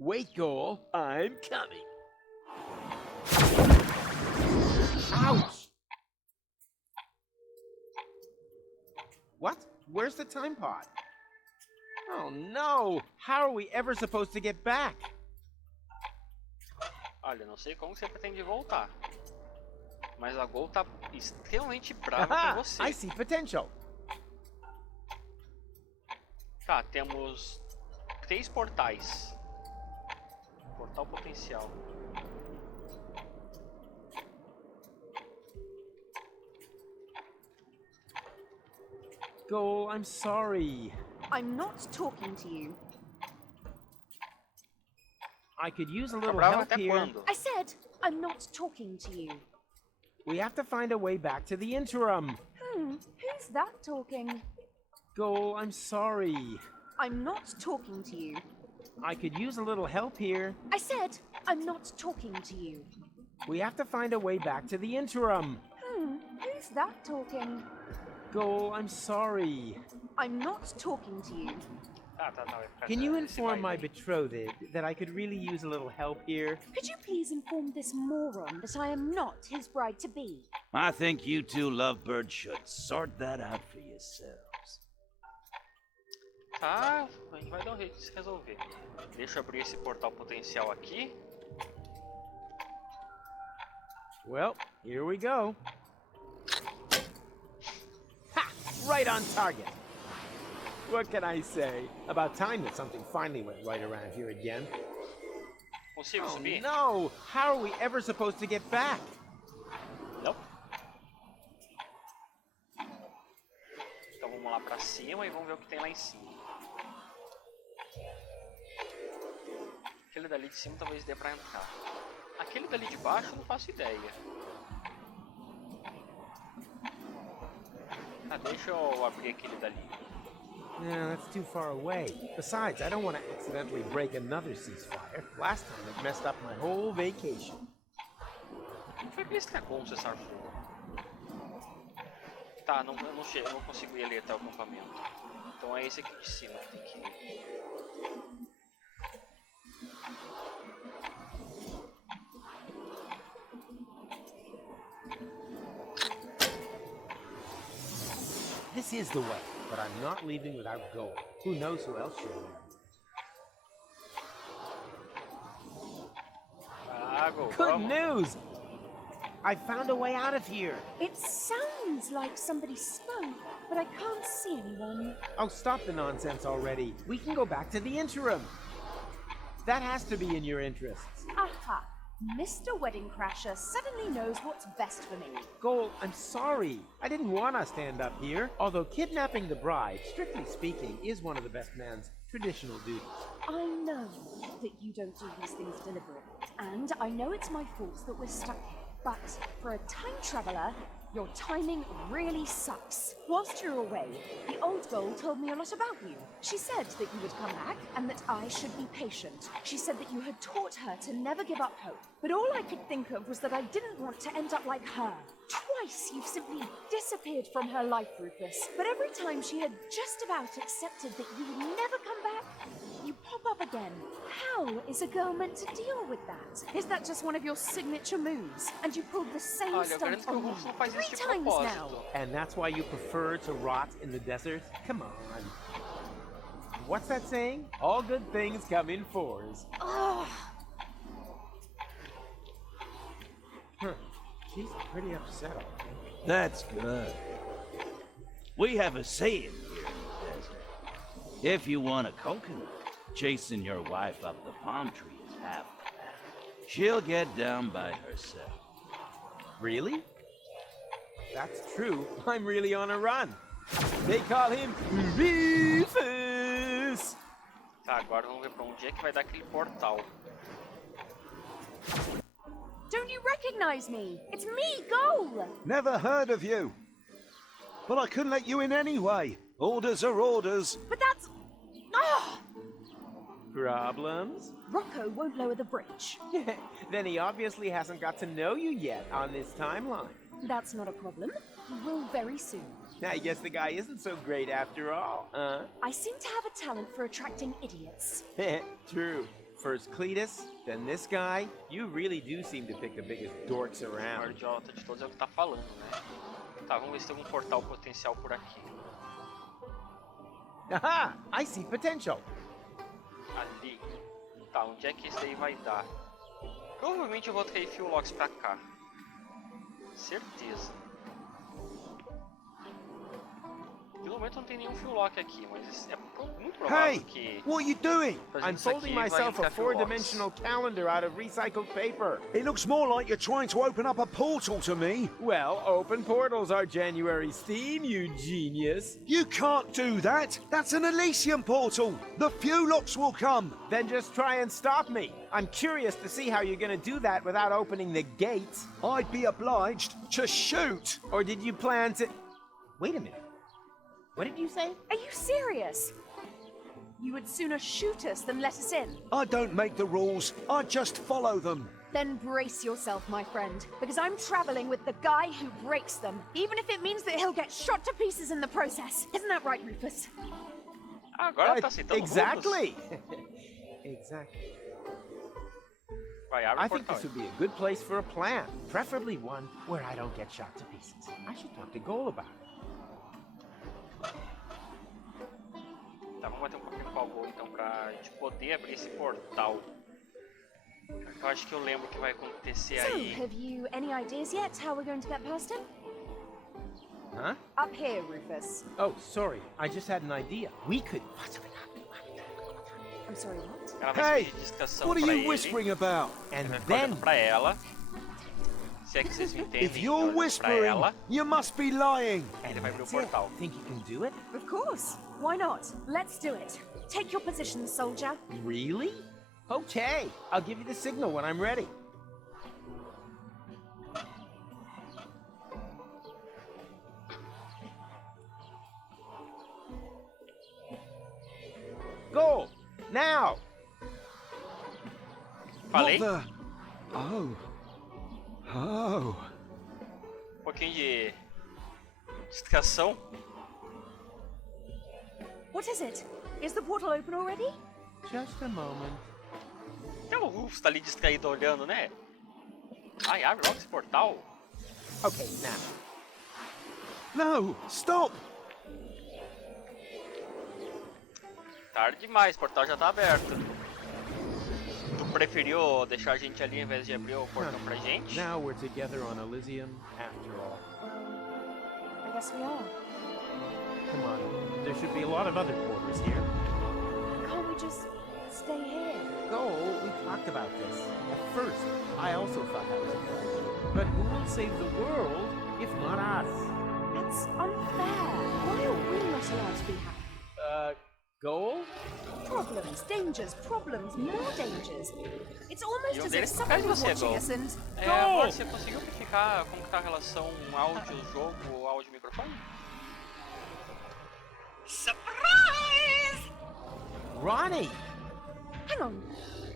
Wait, Goal, I'm coming. Ouch! What? Where's the time pod? Oh no! How are we ever supposed to get back? Olha, não sei como você pretende voltar. Mas a Gol tá extremamente brava com você. I see potential. Tá, temos 3 portais. Portal potencial. Goal, I'm sorry. I'm not talking to you. I could use a little Brava help até here. quando? I said, I'm not talking to you. We have to find a way back to the interim. Who's that talking? Goal, I'm sorry. I'm not talking to you. I could use a little help here. I said, I'm not talking to you. We have to find a way back to the interim. Who's that talking? Goal, I'm sorry. I'm not talking to you. Tá, vai ficar Can you esse inform my vai. betrothed that I could really use a little help here? Could you please inform this moron that I am not his bride-to-be? I think you two lovebirds should sort that out for yourselves. Tá, a gente vai dar um jeito de se resolver. Deixa eu abrir esse portal potencial aqui. Well, here we go. Ha! Right on target. What can I say? About time that something finally went right around here again. Consigo Oh subir? no! How are we ever supposed to get back? Não. Então vamos lá pra cima e vamos ver o que tem lá em cima. Aquele dali de cima talvez dê pra entrar. Aquele dali de baixo eu não faço ideia. Tá, deixa eu abrir aquele dali. No, that's too far away. Besides, I don't want to accidentally break another ceasefire. Last time it messed up my whole vacation. Não foi que ele estragou um cessar-fogo. Tá, eu não consigo ir ali até o acampamento. Então é esse aqui de cima que tem que ir. This is the way, but I'm not leaving without gold. Who knows who else you'll leave? Go, Good vamos. news! I found a way out of here. It sounds like somebody spoke, but I can't see anyone. Oh, stop the nonsense already. We can go back to the interim. That has to be in your interests. Aha! Mr. Wedding Crasher suddenly knows what's best for me. Goal, I'm sorry. I didn't want to stand up here. Although kidnapping the bride, strictly speaking, is one of the best man's traditional duties. I know that you don't do these things deliberately, and I know it's my fault that we're stuck here. But for a time traveler, your timing really sucks. Whilst you're away, the old girl told me a lot about you. She said that you would come back and that I should be patient. She said that you had taught her to never give up hope. But all I could think of was that I didn't want to end up like her. Twice you've simply disappeared from her life, Rufus. But every time she had just about accepted that you would never come back, you pop up again. How is a girl meant to deal with that? Is that just one of your signature moves? And you pulled the same Olha, eu stunt garanto que o on me Russo não faz 3 isso de times now. propósito. And that's why you prefer to rot in the desert? Come on. What's that saying? All good things come in fours. Oh, Huh. She's pretty upset already. That's good. We have a saying here in the desert. If you want a coconut, chasing your wife up the palm tree is half the battle. She'll get down by herself. Really? That's true. I'm really on a run. They call him Rufus. Tá, agora vamos ver pra onde é que vai dar aquele portal. don't you recognize me? It's me, Goal! Never heard of you. But I couldn't let you in anyway. Orders are orders. But that's... Ah! Problems? Rocco won't lower the bridge. Then he obviously hasn't got to know you yet on this timeline. That's not a problem. He will very soon. I guess the guy isn't so great after all, huh? I seem to have a talent for attracting idiots. True. First Cletus, then this guy. You really do seem to pick the biggest dorks O maior around. idiota de todos é o que tá falando, né? Tá, vamos ver se tem algum portal potencial por aqui. Aha! I see potential. Ali. Tá, onde é que esse aí vai dar? Provavelmente eu vou trair Fuel Locks pra cá. Certeza. Pelo momento não tem nenhum Fuel Lock aqui, mas é muito provável Hey, que... what are you doing? I'm folding myself a four-dimensional calendar out of recycled paper. It looks more like you're trying to open up a portal to me. Well, open portals are January's theme, you genius. You can't do that. That's an Elysium portal. The Fulocks will come. Then just try and stop me. I'm curious to see how you're gonna do that without opening the gates. I'd be obliged to shoot. Or did you plan to... Wait a minute. What did you say? Are you serious? You would sooner shoot us than let us in. I don't make the rules. I just follow them. Then brace yourself, my friend, because I'm traveling with the guy who breaks them, even if it means that he'll get shot to pieces in the process. Isn't that right, Rufus? Agora ela tá aceitando Exactly. Exactly. Vai, abre I o think portal. this would be a good place for a plan. Preferably one where I don't get shot to pieces. I should talk to Goal about it. Tá, vamos bater um pouquinho com o Gol então pra gente poder abrir esse portal. Eu acho que eu lembro o que vai acontecer So, aí. have you any ideas yet how we're going to get past him? Huh? Up here, Rufus. Oh, sorry. I just had an idea. We could... I'm sorry, what? Ela vai Hey, pedir distração what are pra you ele. whispering about? And Vai ficar then... olhando pra ela. Se é que vocês me entendem, If you're olhando pra whispering, ela. you must be lying. Ele vai abrir o That's it. portal. Think you can do it? Of course. Why not? Let's do it. Take your position, soldier. Really? Okay. I'll give you the signal when I'm ready. Go! Now! Falei? What the... Oh. Oh. Um pouquinho de distração. What is it? Is the portal open already? Just a moment. Até o Rufus tá ali distraído olhando, né? Ai, abre logo esse portal. Okay, now. No, stop. Tarde demais, o portal já tá aberto. Tu preferiu deixar a gente ali ao invés de abrir o portão pra gente? Now we're together on Elysium after all. I guess we are. Come on. There should be a lot of other quarters here. Can't we just stay here? Go, we talked about this. At first, I also thought that was a good idea. But who will save the world if not us? That's unfair. Why are we not allowed to be happy? Goal? Problems, dangers, problems, more dangers. It's almost E um as if deles por someone causa de was você, watching Gol. us and... Agora você conseguiu verificar como que tá a relação áudio-jogo, áudio-microfone? Surprise! Ronnie! Hang on.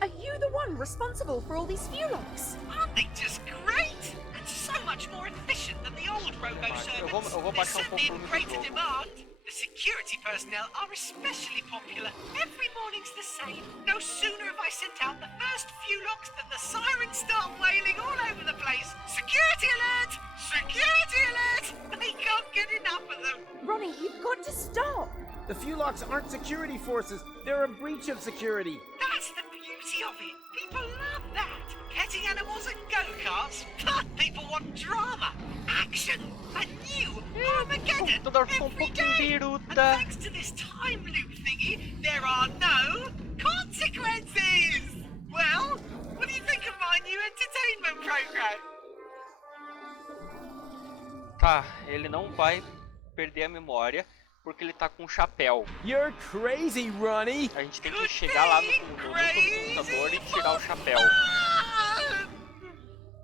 Are you the one responsible for all these Fulocks? Aren't they just great? And so much more efficient than the old robo Eu vou servants. They're baixar um certainly pouco in o greater jogo. demand. The security personnel are especially popular. Every morning's the same. No sooner have I sent out the first Fulocks than the sirens start wailing all over the place. Security alert! Security alert! They can't get enough of them. Ronnie, you've got to stop. The Fulocks aren't security forces. They're a breach of security. That's the beauty of it. People love that. Petting animals and go-karts. But people want drama, action, a new Armageddon Computador ficou every pouquinho day. And biruta. thanks to this time loop thingy, there are no consequences. Well, what do you think of my new entertainment program? Tá, ele não vai perder a memória porque ele tá com um chapéu. You're crazy, Ronnie! A gente tem que chegar lá no computador e tirar o chapéu. Ah!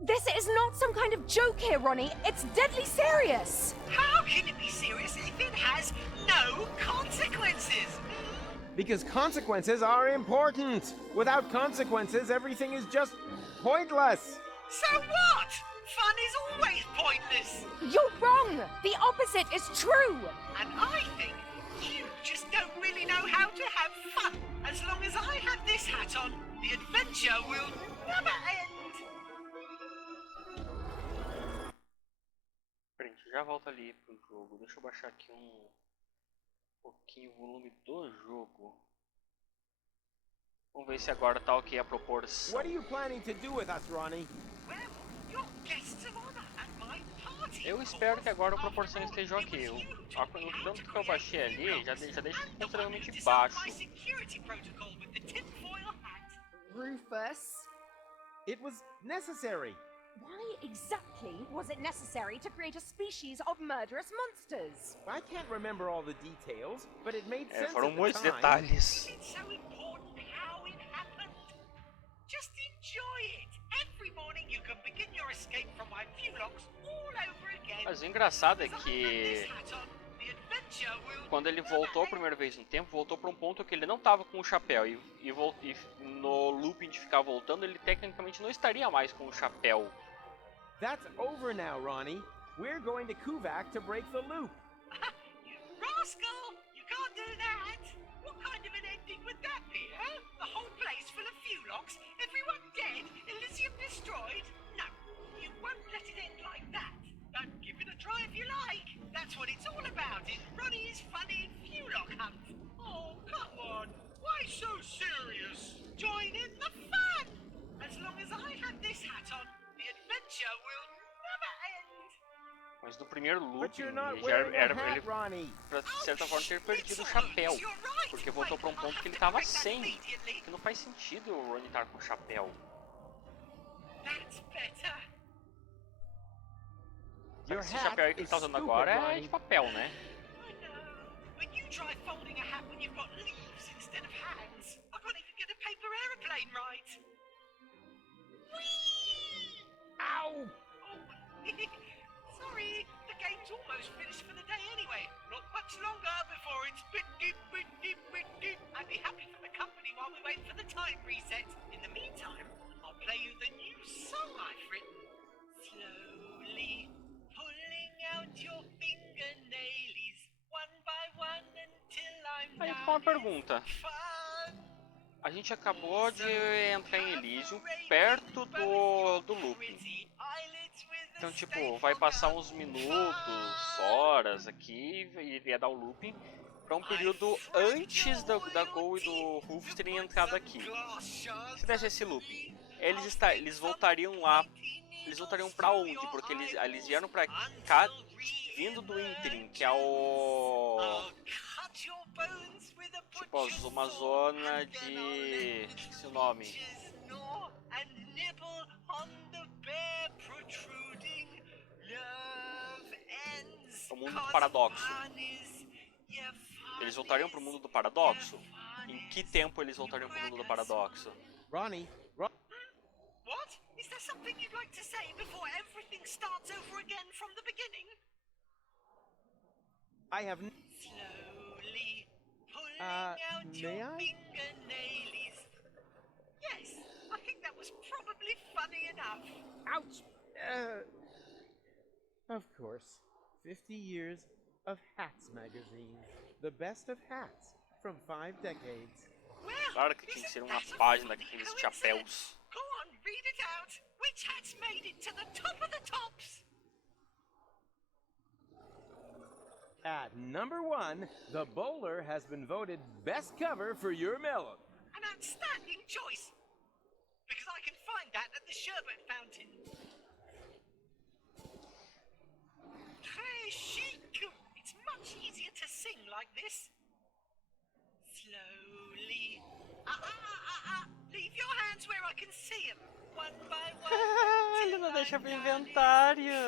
This is not some kind of joke here, Ronnie. It's deadly serious. How can it be serious if it has no consequences? Because consequences are important. Without consequences, everything is just pointless. So what? Fun is always pointless. You're wrong. The opposite is true. And I think you just don't really know how to have fun. As long as I have this hat on, The adventure will never end. Peraí, a gente já volta ali pro jogo. Deixa eu baixar aqui um pouquinho o volume do jogo. Vamos ver se agora tá ok a proporção. What are you planning to do with us, Ronnie? Well, you're guests of honor at my party. Eu espero que agora a proporção esteja ok. O tanto que eu baixei ali já deixa consideravelmente baixo. My security protocol with the tinfoil hat. Rufus, It was necessary. why exactly was it necessary to create a species of murderous monsters? I can't remember all the details, but it made É, sense foram at muitos the time. detalhes. It's so important how it happened. Just enjoy it. Every morning you can begin your escape from my few locks all over again. Mas o engraçado é As I have que this hat on, the adventure will quando ele voltou a primeira vez no tempo, voltou para um ponto que ele não estava com o chapéu. E no looping de ficar voltando, ele tecnicamente não estaria mais com o chapéu. That's over now, Ronnie. We're going to Kuvak to break the loop. You rascal! You can't do that! What kind of an ending would that be, huh? The whole place full of locks, everyone dead, Elysium destroyed? No, you won't let it end like that. But give it a try if you like. That's what it's all about in Ronnie's funny lock hunt. Oh, come on. Why so serious? Join in the fun! As long as I have this hat on, the adventure will never end. Mas no primeiro But looping, you're not ele já wearing a era hat, ele, Ronnie. pra de certa forma, ter perdido o chapéu. Porque voltou para um ponto que ele estava sem. Que não faz sentido o Ronnie estar com o chapéu. That's better. Your Esse hat chapéu aí que ele is tá usando stupid, agora é Ronnie. de papel, né? I know, but you try folding a hat when you've got leaves instead of hands. I can't even get a paper aeroplane right. Whee! Ow! Oh, sorry, the game's almost finished for the day anyway. Not much longer before it's bit deep, bit deep, bit deep. I'd be happy for the company while we wait for the time reset. In the meantime, I'll play you the new song I've written. Slowly pulling out your fingernails, one by one until I'm Aí down. ficou uma pergunta. Fun. A gente acabou de entrar em Elysium perto do looping. Então, tipo, vai passar uns minutos, horas aqui, e iria dar o looping para um período antes da Go e do Rufus terem entrado aqui. Se desse esse looping, eles voltariam lá. Eles voltariam para onde? Porque eles vieram para cá vindo do interim, que é o... Tipo, uma zona de... esqueci o nome. O mundo do paradoxo. Eles voltariam pro mundo do paradoxo? Em que tempo eles voltariam pro mundo do paradoxo? Ronnie, What? Is there something you'd like to say before everything starts over again from the beginning? I have... Slowly pulling out your may I? fingernails. Yes, I think that was probably funny enough. Ouch! Of course. 50 years of Hats magazine. The best of hats from 5 decades. Well, Claro que tinha que ser uma página daqueles chapéus. Go on, read it out. Which hat's made it to the top of the tops? At number 1, The Bowler has been voted best cover for your melon. An outstanding choice. Because I can find that at the sherbet fountain. Très chic. It's much easier to sing like this. Slowly. Leave your hands where I can see them. One by one. Ele não deixa pro inventário.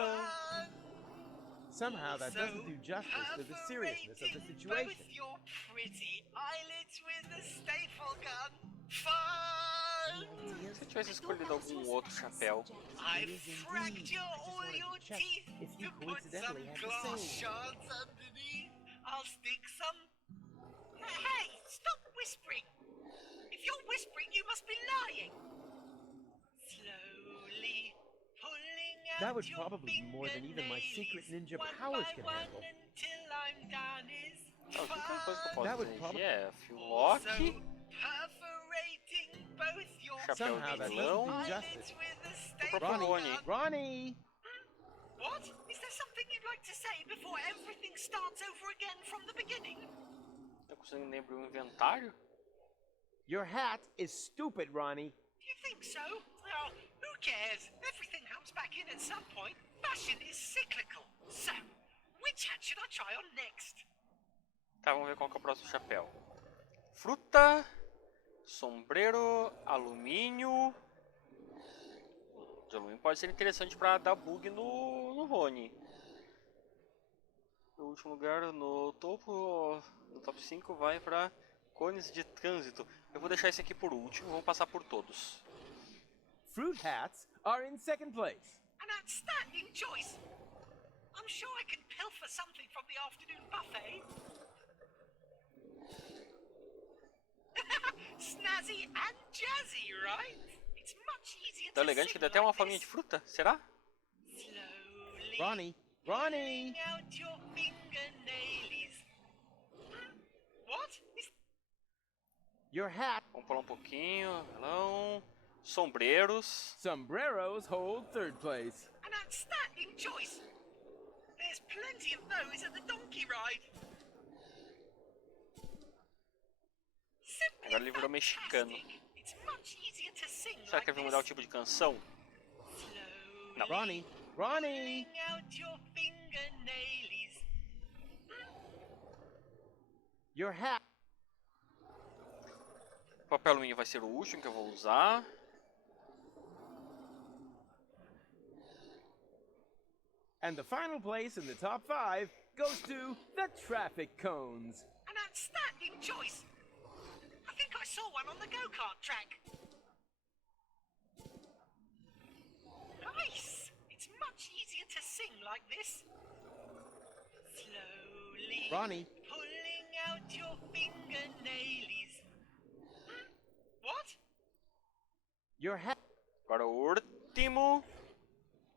Somehow that doesn't do justice to the seriousness of the situation. Both your pretty eyelids with the staple gun. Fun. Se eu tivesse escolhido algum outro chapéu. I've fracked all your teeth if you to put some coincidentally had the glass same. shards underneath. I'll stick some... Hey, stop whispering. If you're whispering, you must be lying. Slowly pulling out That would your probably be more than even my secret ninja fingernails, powers one can by handle. one until I'm done is A única coisa que eu That posso would dizer probably- aqui é Phillock. perforating both your Chapéu Somehow de that vilão. doesn't do eyelids justice. with a O staple próprio Rony. gun. Ronnie! What? Is there something you'd like to say before everything starts over again from the beginning? Não consigo lembrar o inventário? Your hat is stupid, Ronnie. Do you think so? Oh, who cares? Everything comes back in at some point. Fashion is cyclical. So, which hat should I try on next? Tá, vamos ver qual que é o próximo chapéu. Fruta, sombreiro, alumínio. De alumínio pode ser interessante para dar bug no Rony. No último lugar, no topo, no top 5 vai para cones de trânsito. Eu vou deixar esse aqui por último, vamos passar por todos. Fruit hats are in second place. An outstanding choice. I'm sure I can pilfer something from the afternoon buffet. Snazzy and jazzy, right? It's much easier Tão to elegante sing que dá até uma like forminha this. de fruta, será? Slowly Ronnie! Ronnie! pulling out your fingernails. What? Your hat. Vamos pular um pouquinho, não. Sombreiros. Sombreros hold third place. An outstanding choice. There's plenty of those at the donkey ride. Simply Agora ele virou mexicano. fantastic. It's much easier to sing Será like que ele vai mudar o this. tipo de canção? Slowly Ronnie! Ronnie! pulling out your fingernails. Your hat. O papel alumínio vai ser o último que eu vou usar. And the final place in the top 5 goes to the traffic cones. An outstanding choice. I think I saw one on the go-kart track. Nice. It's much easier to sing like this. Slowly Ronnie! pulling out your fingernails. What? Your hat. Agora o último.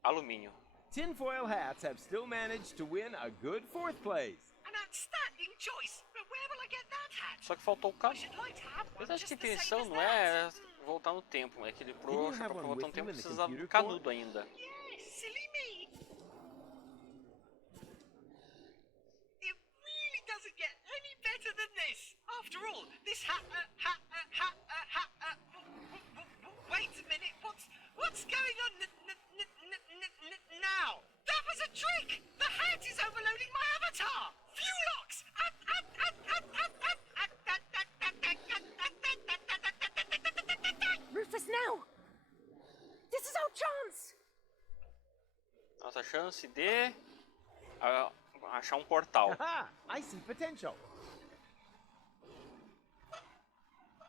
Alumínio. Tinfoil hats have still managed to win a good 4th place. An outstanding choice. But where will I get that hat? Só que faltou o I cano. should like to have one Mas acho que a just the same intenção as não é that. voltar no tempo, é que ele Can you pra have one voltar no with tempo you in the precisa do computer canudo ainda. Yes, silly me. It really doesn't get any better than this. After all, this wait a minute, what's going on now? That was a trick! The hat is overloading my avatar! Few locks! Rufus, now! This is our chance! Nossa chance de achar um portal. Aha! I see potential.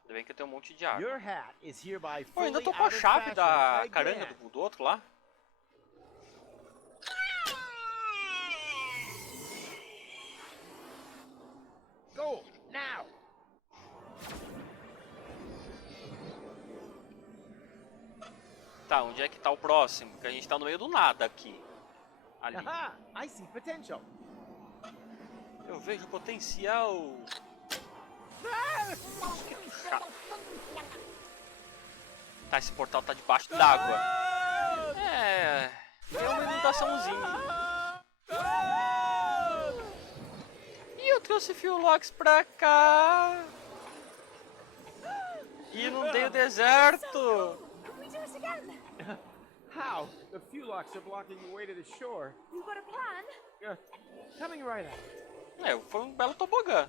Ainda bem que eu tenho um monte de água. Your hat is hereby Pô, ainda fully tô com a out of chave da fashion caranga again. do outro lá. Go now! Tá, onde é que tá o próximo? Porque a gente tá no meio do nada aqui. Ali. Aha! I see potential. Eu vejo potencial. Chato. Tá, esse portal tá debaixo d'água. É uma inundaçãozinha. E eu trouxe Few Locks pra cá. E inundei o deserto. Can we do it again? How? The few locks are blocking the way to the shore. You got a plan? Coming right up. É, foi um belo tobogã.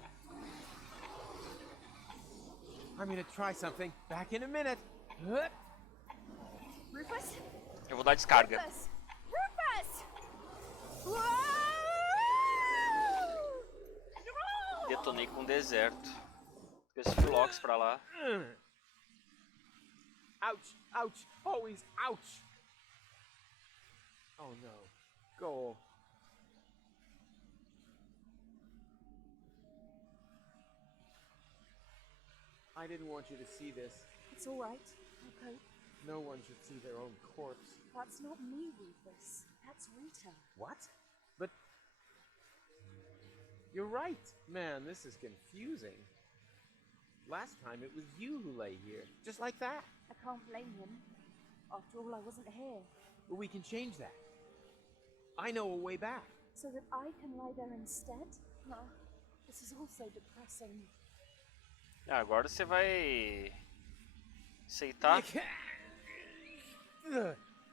I'm gonna try something. Back in a minute. Rufus? Eu vou dar descarga. Rufus! Rufus! Whoa! Detonei com o deserto. Com esses Few Locks pra lá. Ouch! Ouch! Always ouch! Oh no. Go. I didn't want you to see this. It's all right. Okay. No one should see their own corpse. That's not me, Rufus. That's Rita. What? But... You're right. Man, this is confusing. Last time it was you who lay here, just like that. I can't blame him. After all, I wasn't here. But we can change that. I know a way back. So that I can lie there instead? This is all so depressing. Agora você vai aceitar?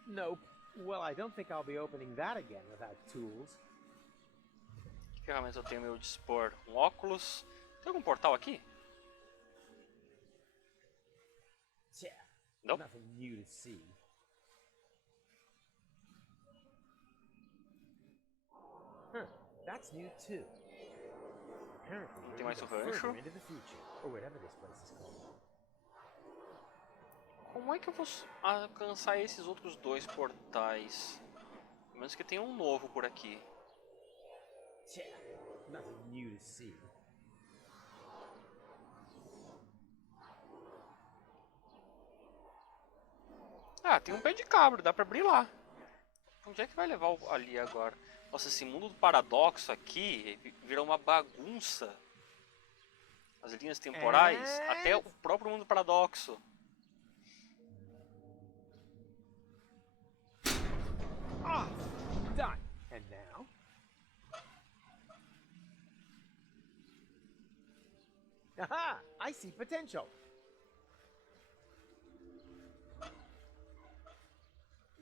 Nope. Well, I don't think I'll be opening that again without tools. Que ferramentas eu tenho ao meu dispor? Um óculos. Tem algum portal aqui? Yeah. Nope. Nothing new to see. Huh. That's new too. Apparently, we're Tem mais um moving gancho? further into the future, or whatever this place is called. Como é que eu vou alcançar esses outros dois portais? Pelo menos que tem um novo por aqui. Yeah. Nothing new to see. Ah, tem um pé de cabra, dá pra abrir lá. Onde é que vai levar ali agora? Nossa, esse mundo do paradoxo aqui virou uma bagunça. As linhas temporais, até o próprio mundo do paradoxo. Ah, done. And now? Aha! I see potential.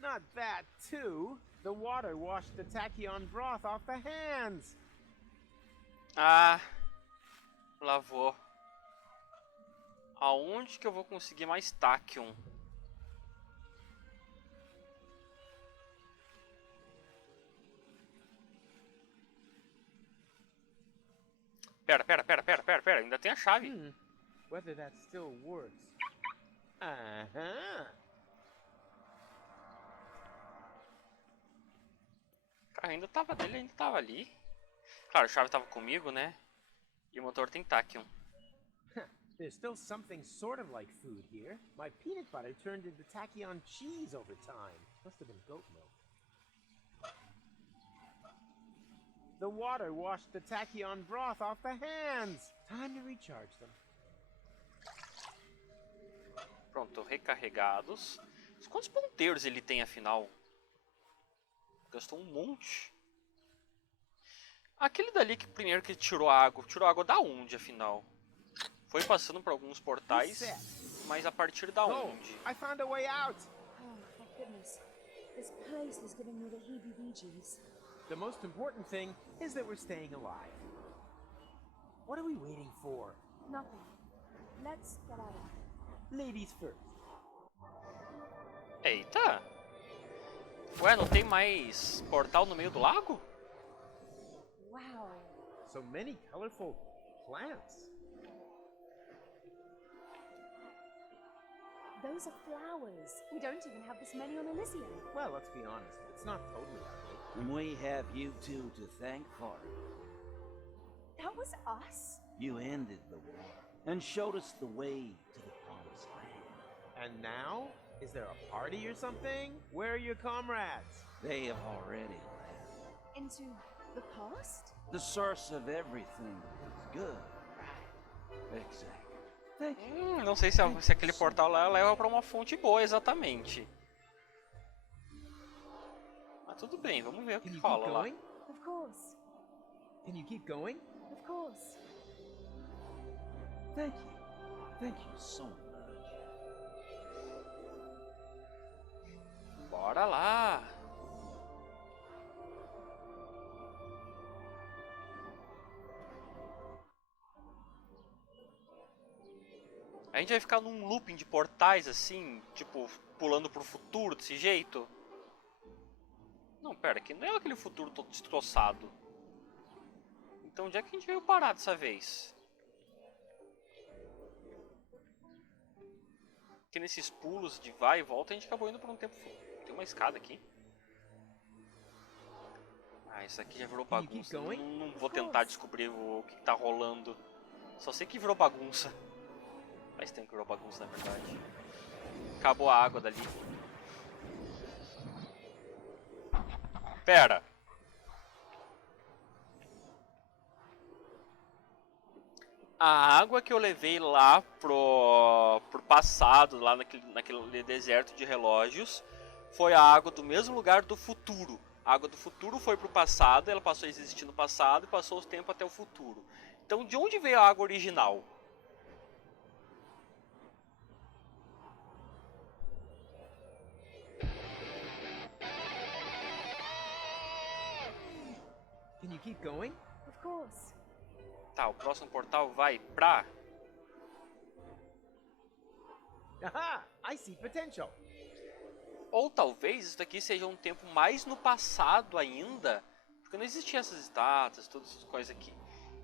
Not that, too. The water washed the tachyon broth off the hands. Ah, lavou. Aonde que eu vou conseguir mais tachyon? Pera, ainda tem a chave. Whether that still works. Uh-huh. Cara, ainda tava dele, ainda tava ali. Claro, a chave tava comigo, né? E o motor tem tachyon. There's still something sort of like food here. My peanut butter turned into tachyon cheese over time. Must have been goat milk. The water washed the tachyon broth off the hands. Time to recharge them. Pronto, recarregados. Quantos ponteiros ele tem afinal? Gastou um monte. Aquele dali que primeiro que tirou água da onde afinal? Foi passando por alguns portais, mas a partir da Oh, onde? I found a way out. Oh, thank goodness. This place is giving me the heebie-jeebies. The most important thing is that we're staying alive. What are we waiting for? Nothing. Let's get out of here. Ladies first. Eita! Ué, não tem mais portal no meio do lago? Wow. So many colorful plants. Those are flowers. We don't even have this many on Elysium. Well, let's be honest. It's not totally ugly. And we have you two to thank for it. That was us? You ended the war and showed us the way to the promised land. And now? Is there a party or something? Where are your comrades? They have already left. Into the past? The source of everything is good, right? Exactly. Thank you. Não sei se aquele portal lá leva pra uma fonte boa exatamente. Mas tudo bem, vamos ver o Can que you rola keep lá. going? Of course. Can you keep going? Of course. Thank you. Thank you so much. Bora lá! A gente vai ficar num looping de portais assim, tipo, pulando pro futuro desse jeito? Não, pera, aqui não é aquele futuro todo destroçado. Então onde é que a gente veio parar dessa vez? Porque nesses pulos de vai e volta a gente acabou indo por um tempo. Tem uma escada aqui. Ah, isso aqui já virou bagunça. Não vou tentar descobrir o que tá rolando. Só sei que virou bagunça. Faz tempo que virou bagunça, na verdade. Acabou a água dali. Pera. A água que eu levei lá pro passado, lá naquele deserto de relógios, foi a água do mesmo lugar do futuro. A água do futuro foi pro passado, ela passou a existir no passado e passou o tempo até o futuro. Então, de onde veio a água original? Can you keep going? Of course. Tá, o próximo portal vai pra... Aha! I see potential. Ou talvez isso daqui seja um tempo mais no passado ainda, porque não existiam essas estátuas, todas essas coisas aqui.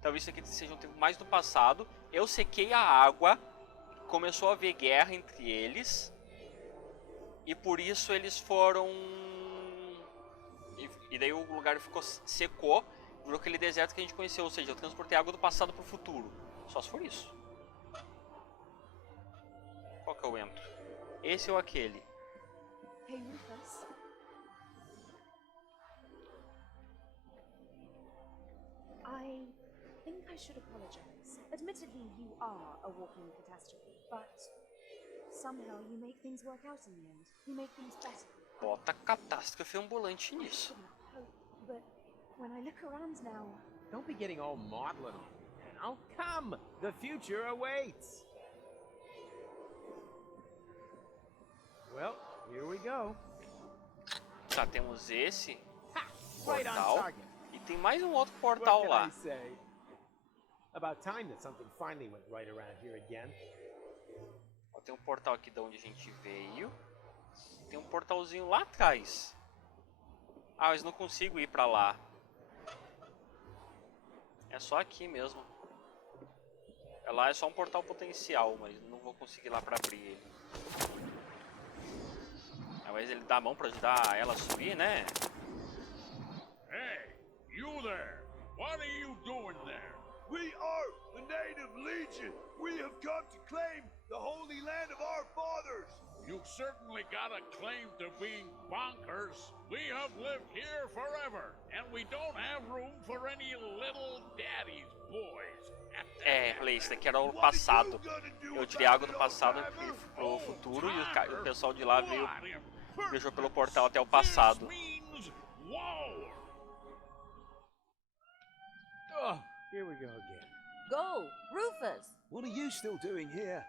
Talvez isso aqui seja um tempo mais no passado. Eu sequei a água, começou a haver guerra entre eles, e por isso eles foram... E daí o lugar secou, virou aquele deserto que a gente conheceu, ou seja, eu transportei água do passado pro futuro. Só se for isso. Qual que eu entro? Esse ou aquele? Hey, Rufus. I think I should apologize. Admittedly, you are a walking catastrophe, but somehow you make things work out in the end. You make things better. Bota catástrofe ambulante nisso. Hope, but when I look around now, Don't be getting all maudlin on me now. Come! The future awaits! Well, here we go. Tá, temos esse Ha! Right on portal. target. E tem mais um outro What portal can lá. I say? About time that something finally went right around here again. Ó, tem um portal aqui de onde a gente veio. Tem um portalzinho lá atrás. Ah, mas não consigo ir pra lá. É só aqui mesmo. Lá é só um portal potencial, mas não vou conseguir lá pra abrir ele. Ah, mas ele dá a mão pra ajudar ela a subir, né? Hey, you there! What are you doing there? We are the Native Legion. We have come to claim the holy land of our fathers. You've certainly got a claim to being bonkers. We have lived here forever, and we don't have room for any little daddy's boys. É, falei, isso daqui era o passado. Eu tirei água do passado pro futuro e o pessoal de lá veio, viajou pelo portal até o passado. Means war. Oh, here we go again. Go, Rufus! What are you still doing here?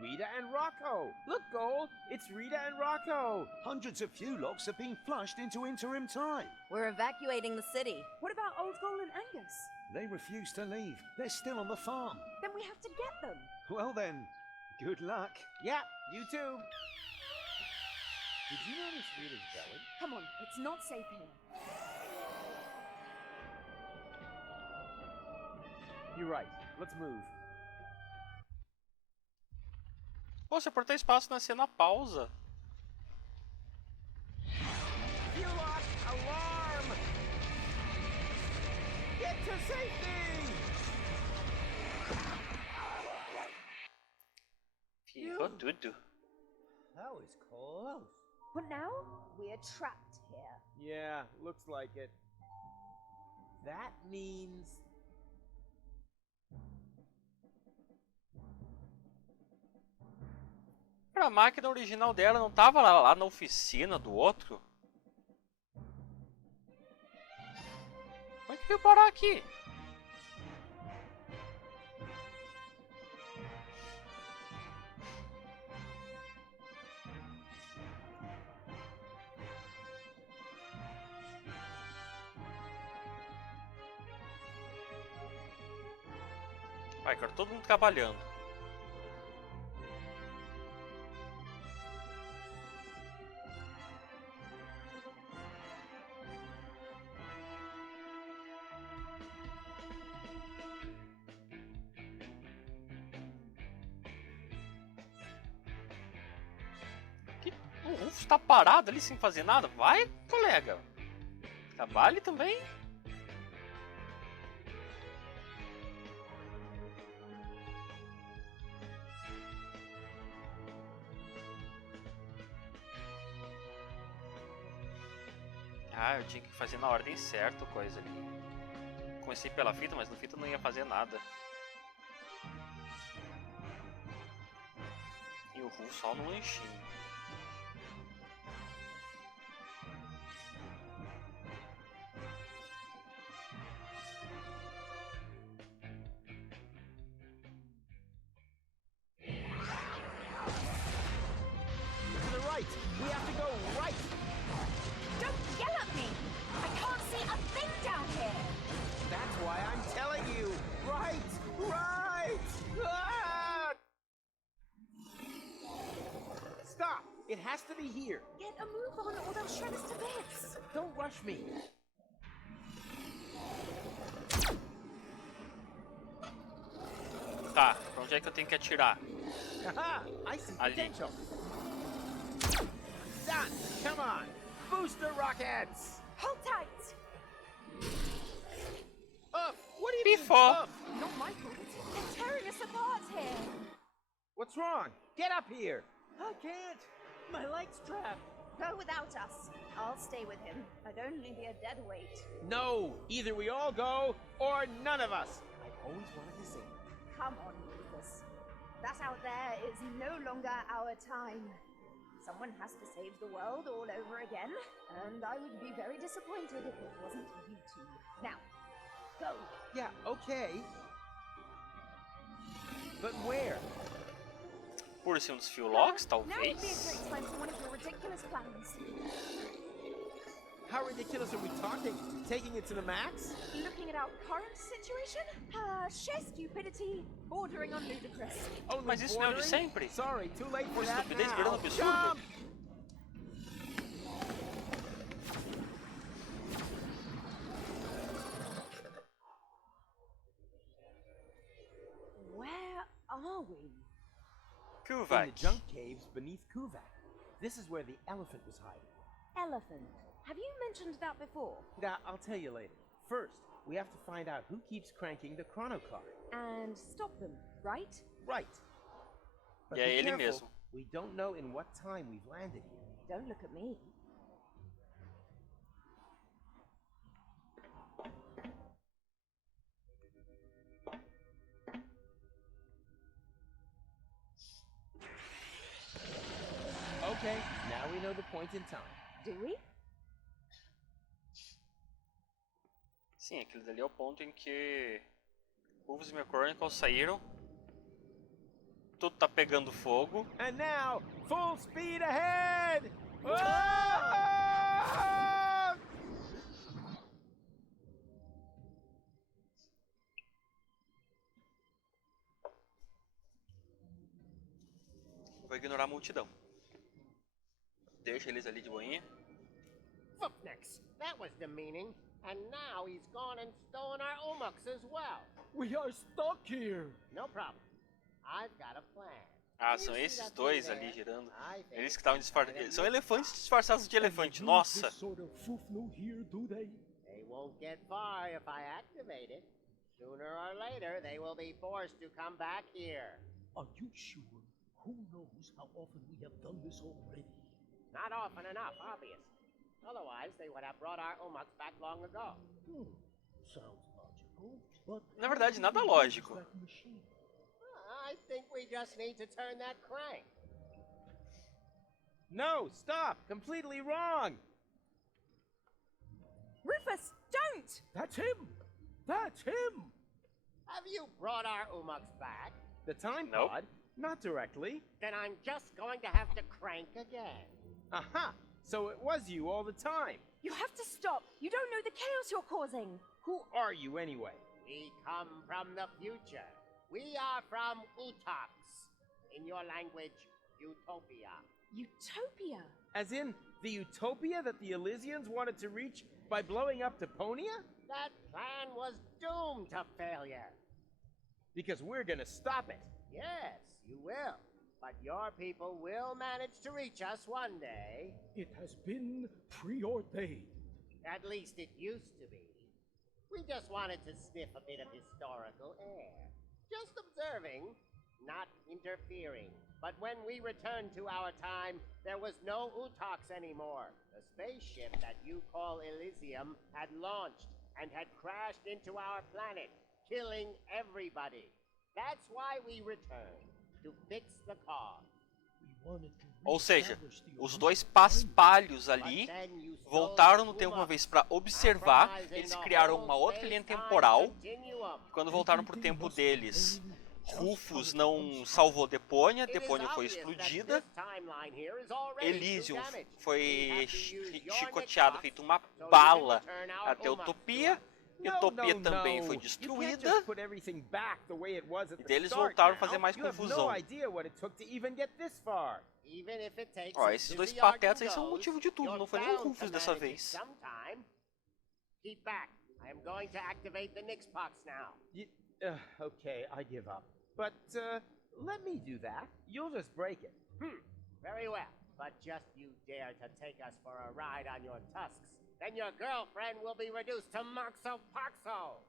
Rita and Rocco! Look, Gold! It's Rita and Rocco! Hundreds of Fulocks have been flushed into interim time. We're evacuating the city. what about Old Gold and Angus? They refuse to leave. They're still on the farm. Then we have to get them. Well then, good luck. Yeah, you too! Did you notice Rita's belly? Come on, it's not safe here. You're right. Let's move. Pô, se apertar espaço na cena pausa. Fulock, alarm! Get to safety! Ficou tudo. That was close. But now we're trapped here. Yeah, looks like it. That means... A máquina original dela não tava lá na oficina do outro? Como é que veio parar aqui? Vai, cara, todo mundo trabalhando. O Rufus tá parado ali sem fazer nada? Vai, colega. Trabalhe também. Ah, eu tinha que fazer na ordem certa coisa ali. comecei pela fita, mas no fita não ia fazer nada. E eu vou só no lanchinho. To the right! We have to go right! Don't yell at me! I can't see a thing down here! That's why I'm telling you! Right! Right! Ah! Stop! It has to be here! Get a move on or they'll shred us to bits! Don't rush me! Tá, pra onde é que eu tenho que atirar? Aha! I see Ali. potential! Done! Come on! Booster rockets! Hold tight! Up! What do you mean Before. up? Not my fault. They're tearing us apart here! What's wrong? Get up here! I can't. My leg's trapped. Go without us. I'll stay with him. I'd only be a dead weight. No! Either we all go, or none of us! I've always wanted to say Come on, Rufus. That out there is no longer our time. Someone has to save the world all over again, and I would be very disappointed if it wasn't you two. Now, go. yeah, okay. But where? Por ser dos Fiolox, Now would be a talvez? great time for one of your ridiculous plans. How ridiculous are we talking? Taking it to the max? Looking at our current situation, sheer stupidity bordering on ludicrous. Only Mas isso não é o de bordering? sempre. Sorry, too late for Por that estupidez now. virando absurdo. Jump! Where are we? In Kuvak. the junk caves beneath Kuvak. This is where the elephant was hiding. Elephant. Have you mentioned that before? Now, I'll tell you later. First, we have to find out who keeps cranking the chrono car. And stop them, right? Right. But E é be ele careful, mesmo. we don't know in what time we've landed here. Don't look at me. Okay, now we know the point in time. Do we? Sim, aquele dali é o ponto em que Rufus e Mechanical saíram. Tudo tá pegando fogo. And now, full speed ahead! Ah! Vou ignorar a multidão. Deixa eles ali de boinha. Fucknicks, that was demeaning. And now he's gone and stolen our Umux as well. We are stuck here. No problem. I've got a plan. Ah, são esses dois ali girando. Eles que estavam disfarçados. São elefantes disfarçados de elefante. Nossa! This sort of foo-foo here, do they? They won't get far if I activate it. Sooner or later, they will be forced to come back here. Are you sure? Who knows how often we have done this already? Not often enough, obvious. Otherwise, they would have brought our Umux back long ago. Sounds logical, but Na verdade, nada lógico. that machine. I think we just need to turn that crank. No, stop! Completely wrong! Rufus, don't! That's him. That's him. Have you brought our Umux back? The time Nope. pod? Not directly. Then I'm just going to have to crank again. Aha! So it was you all the time. You have to stop! You don't know the chaos you're causing! Who are you anyway? We come from the future. We are from Utox. In your language, Utopia. Utopia? As in, the utopia that the Elysians wanted to reach by blowing up Deponia? That plan was doomed to failure. Because we're gonna stop it. Yes, you will. But your people will manage to reach us one day. It has been preordained. At least it used to be. We just wanted to sniff a bit of historical air. Just observing, not interfering. But when we returned to our time, there was no Utox anymore. The spaceship that you call Elysium had launched, and had crashed into our planet, killing everybody. That's why we returned, to fix the cause. Ou seja, os dois paspalhos ali voltaram no tempo uma vez para observar. Eles criaram uma outra linha temporal. Quando voltaram pro tempo deles, Rufus não salvou Deponia. Deponia foi explodida. Elysium foi chicoteado, feito uma bala até Utopia. Utopia também foi destruída. E deles voltaram a fazer mais confusão. Ó, esses dois patetas aí são o motivo de tudo. Não foi nem o Rufus dessa vez. Okay, I give up. But, let me do that. You'll just break it. Very well. But just you dare to take us for a ride on your tusks, then your girlfriend will be reduced to Moxo Poxo.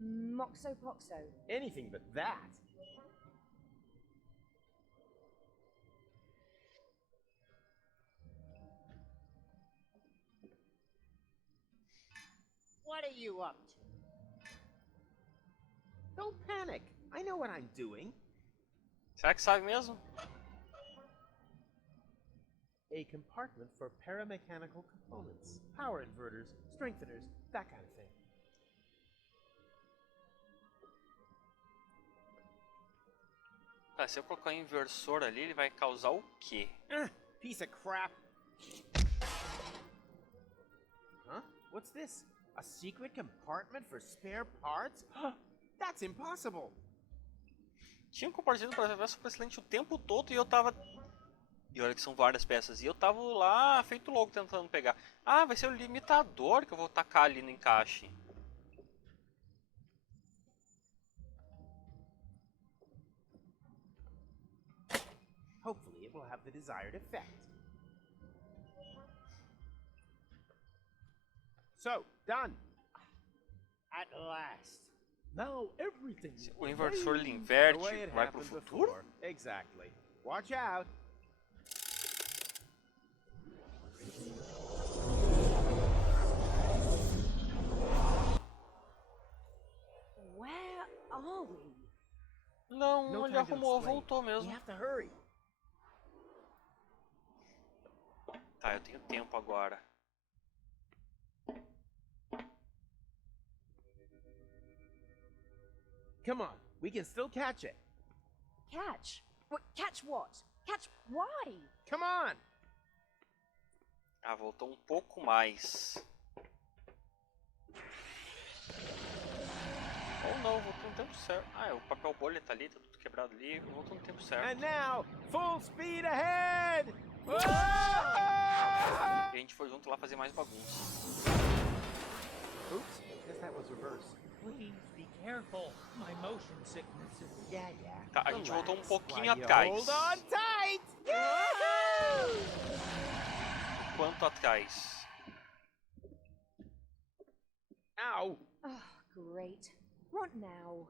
Moxo Poxo. Anything but that. What are you up to? Don't panic. I know what I'm doing. Será que sabe mesmo? A compartment for paramechanical components. Power inverters, strengtheners, that kind of thing. Tá, se eu colocar um inversor ali, ele vai causar o quê? Piece of crap. Huh? What's this? A secret compartment for spare parts? That's impossible. Tinha um compartilhado para ver super excelente o tempo todo e eu tava... E olha que são várias peças. E eu tava lá, feito louco, tentando pegar. Ah, vai ser o limitador que eu vou tacar ali no encaixe. Hopefully it will have the desired effect. So, done. At last. Now everything. O inversor ele inverte, vai pro futuro? Exactly. Watch out. Where are we? Não, ele arrumou, voltou mesmo. We have to hurry. Tá, eu tenho tempo agora. Come on, we can still catch it. Catch? Catch what? Catch why? Come on. Ah, voltou um pouco mais. Ou não, voltou no tempo certo. Ah, o papel bolha tá ali, tá tudo quebrado ali, voltou no tempo certo. And now, full speed ahead! E a gente foi junto lá fazer mais bagunça. Oops, guess that was reverse. Please be careful. My motion sickness is... Yeah. Tá, a gente voltou um pouquinho atrás. Hold on tight! Quanto atrás? Ow! Oh, great. What now?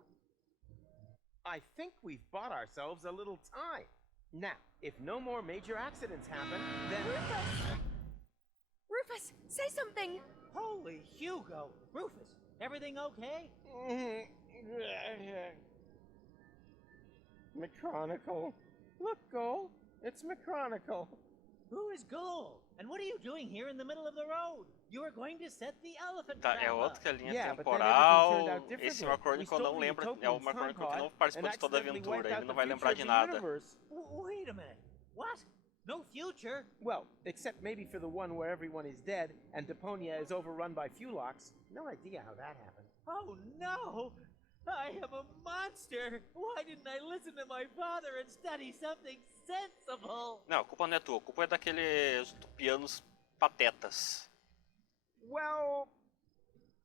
I think we've bought ourselves a little time. Now, if no more major accidents happen, then... Rufus, say something! Holy Hugo! Rufus, everything okay? Mechronicle. Look, Gull. It's Mechronicle. Who is Gull? And what are you doing here in the middle of the road? You were going to set the elephant Tá, trap é up. outra linha Yeah, but then temporal. everything turned out differently. Esse Macronicle We não stole lembra. the É o Utopian's Macronicle que time não pod participou and de toda a accidentally aventura. wiped out Ele não the vai future lembrar of de the nada. universe. Wait a minute. What? No future? Well, except maybe for the one where everyone is dead and Deponia is overrun by Fulox. No idea how that happened. Oh no! I am a monster! Why didn't I listen to my father and study something sensible? Não, a culpa não é tua. A culpa é daqueles utopianos patetas. Well,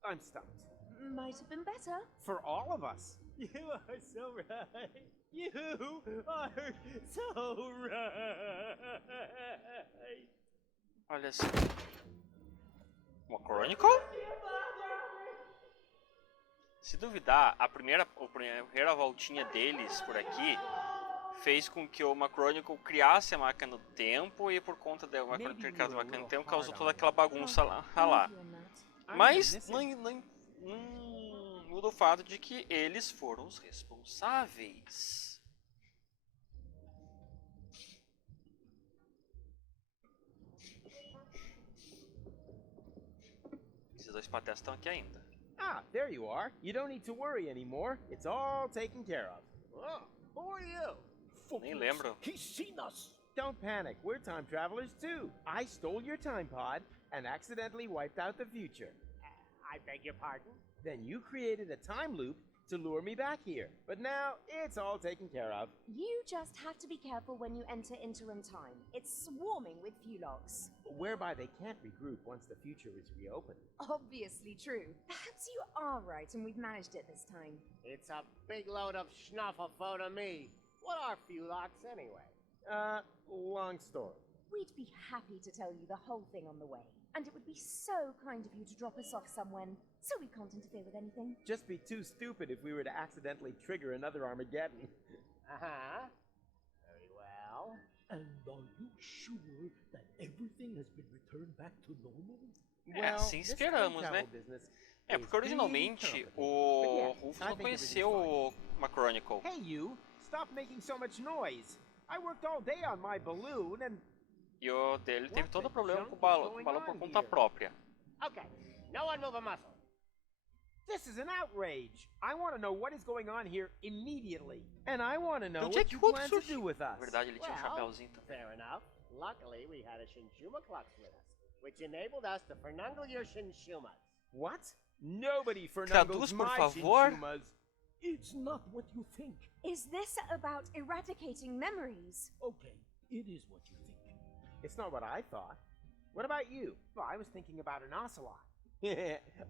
I'm stumped. Might have been better. For all of us. You are so right. You are so right. Olha assim. Macronicle? Se duvidar, a primeira voltinha deles por aqui fez com que o Macronicle criasse a máquina do tempo e por conta da máquina do tempo causou toda aquela bagunça lá. Mas não muda o fato de que eles foram os responsáveis. Esses dois patetas estão aqui ainda. Ah, there you are. You don't need to worry anymore. It's all taken care of. Oh, who are you? Nem lembro. He's seen us. Don't panic. We're time travelers too. I stole your time pod and accidentally wiped out the future. I beg your pardon? Then you created a time loop to lure me back here. But now it's all taken care of. You just have to be careful when you enter interim time. It's swarming with Fulogs. Whereby they can't regroup once the future is reopened. Obviously true. Perhaps you are right and we've managed it this time. It's a big load of schnufflefo to me. What are Fulogs anyway? Long story. We'd be happy to tell you the whole thing on the way. And it would be so kind of you to drop us off somewhere, so we can't interfere with anything. Just be too stupid if we were to accidentally trigger another Armageddon. Uh-huh. Very well. And are you sure that everything has been returned back to normal? Assim this esperamos, time né? travel business É, is porque originalmente pretty o complicated. But Rufus yeah, I não think conheceu everything's uma Chronicle. Hey you, stop making so much noise. I worked all day on my balloon and... E o dele teve todo o problema com o balão por conta própria. Okay, no one move a muscle. This is an outrage. I want to know what is going on here immediately. And I want to know Onde é what que you o plan outro to do with Na us. verdade, ele tinha um Well, chapéuzinho também. fair enough. Luckily, we had a Shinshuma Klux with us, which enabled us to fernungle your Shinshumas. What? Nobody for Traduz, por my favor. Shinshumas. It's not what you think. Is this about eradicating memories? Okay, it is what you think. It's not what I thought. What about you? Well, I was thinking about an ocelot.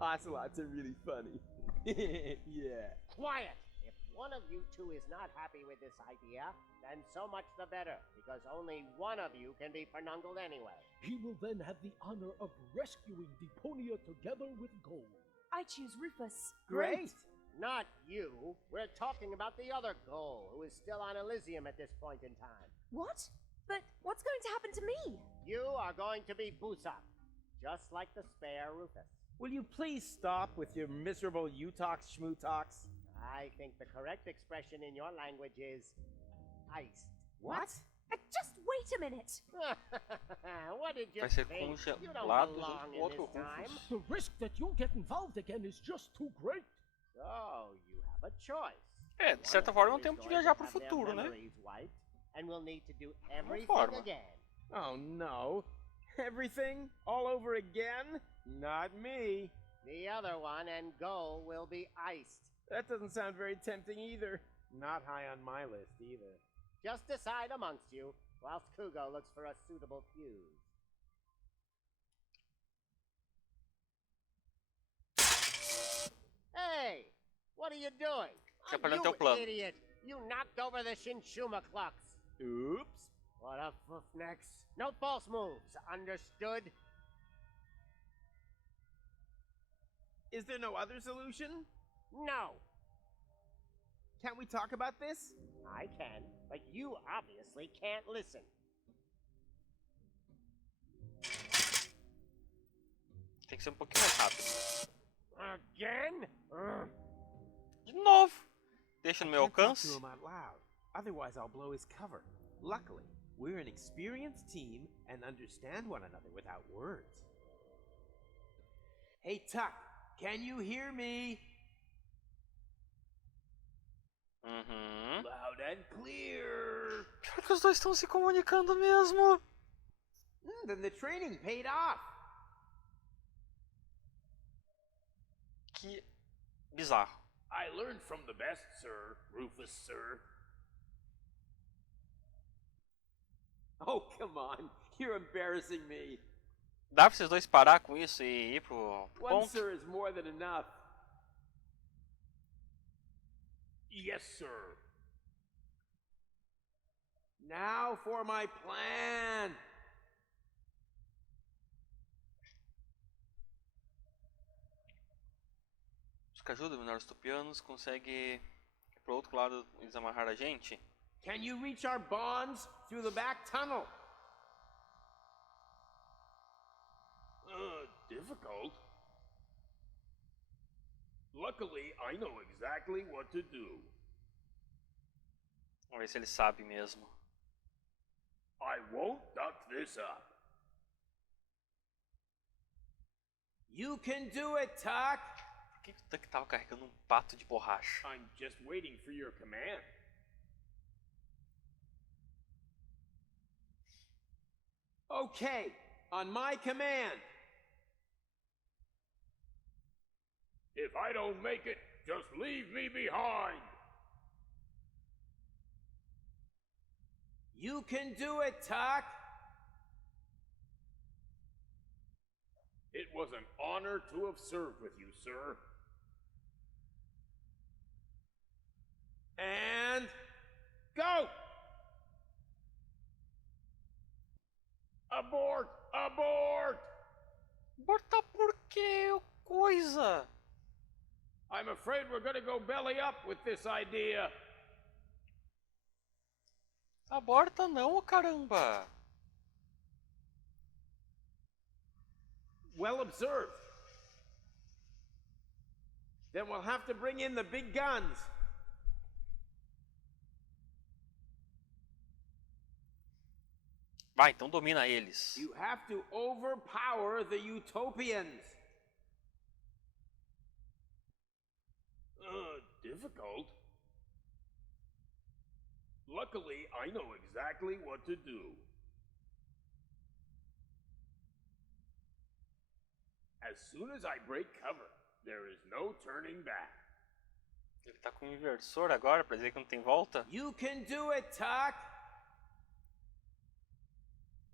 Ocelots are really funny. Yeah. Quiet! If one of you two is not happy with this idea, then so much the better, because only one of you can be fernungled anyway. He will then have the honor of rescuing Deponia together with Gold. I choose Rufus. Great. Not you. We're talking about the other Goal, who is still on Elysium at this point in time. What? But what's going to happen to me? You are going to be Busak, just like the spare Rufus. Will you please stop with your miserable you-talks, schmoo-talks? I think the correct expression in your language is iced. What? Just wait a minute. What did you Vai ser think? You don't congelado belong junto in com outro this time. Rufus. The risk that you'll get involved again is just too great. So, you have a choice. É, de certa forma é um tempo de viajar pro futuro, né? And we'll need to do everything forma. again. Oh no. Everything? All over again? Not me. The other one and Go will be iced. That doesn't sound very tempting either. Not high on my list either. Just decide amongst you, whilst Kugo looks for a suitable fuse. Hey! What are you doing? Atrapalhando teu plano. Idiot! You knocked over the Shinshuma Klux. Oops. What a foofnex. No false moves, understood? Is there no other solution? No! Can't we talk about this? I can, but you obviously can't listen. Tem que ser um pouquinho mais rápido. Again? De novo! Deixa no meu Can't talk to alcance. him out loud. Otherwise, I'll blow his cover. Luckily, we're an experienced team and understand one another without words. Hey, Tuck, can you hear me? Uhum. Loud and clear. Pior que os dois estão se comunicando mesmo. Then the training paid off. Que bizarro. I learned from the best, sir. Rufus, sir. Oh, come on. You're embarrassing me. Dá pra vocês dois parar com isso e ir pro One ponto? sir is more than enough. Yes, sir. Now for my plan. Os que ajudam a dominar os tupianos consegue ir pro outro lado e desamarrar a gente? Can you reach our bonds through the back tunnel? Difficult. Luckily, I know exactly what to do. Vamos ver se ele sabe mesmo. I won't duck this up. You can do it, Tuck. Por que o Tuck tava carregando um pato de borracha? I'm just waiting for your command. Okay, on my command. If I don't make it, just leave me behind. You can do it, Tuck. It was an honor to have served with you, sir. And go! Abort! Abort! Abortar por que coisa? I'm afraid we're gonna go belly up with this idea. Aborta não, caramba. Well observed. Then we'll have to bring in the big guns. Vai, então domina eles. You have to overpower the utopians. Difficult? Luckily, I know exactly what to do. As soon as I break cover, there is no turning back. Ele tá com um inversor agora pra dizer que não tem volta? You can do it, Tuck.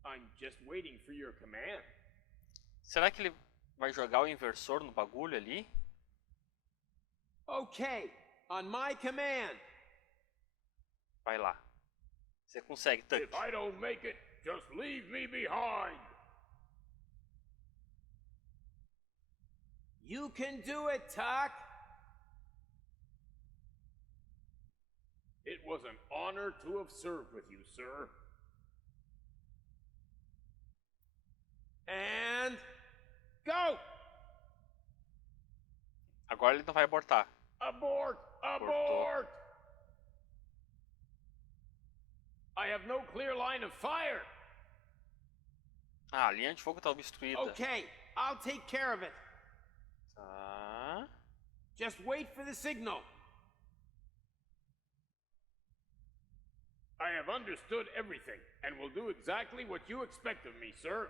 I'm just waiting for your command. Será que ele vai jogar o inversor no bagulho ali? Okay, on my command. Vai lá. Você consegue, Tuck. If I don't make it, just leave me behind. You can do it, Tuck. It was an honor to have served with you, sir. And go! Agora ele não vai abortar. Abort! Abort! I have no clear line of fire. Ah, a linha de fogo tá obstruída. Okay, I'll take care of it. Tá. Just wait for the signal. I have understood everything and will do exactly what you expect of me, sir.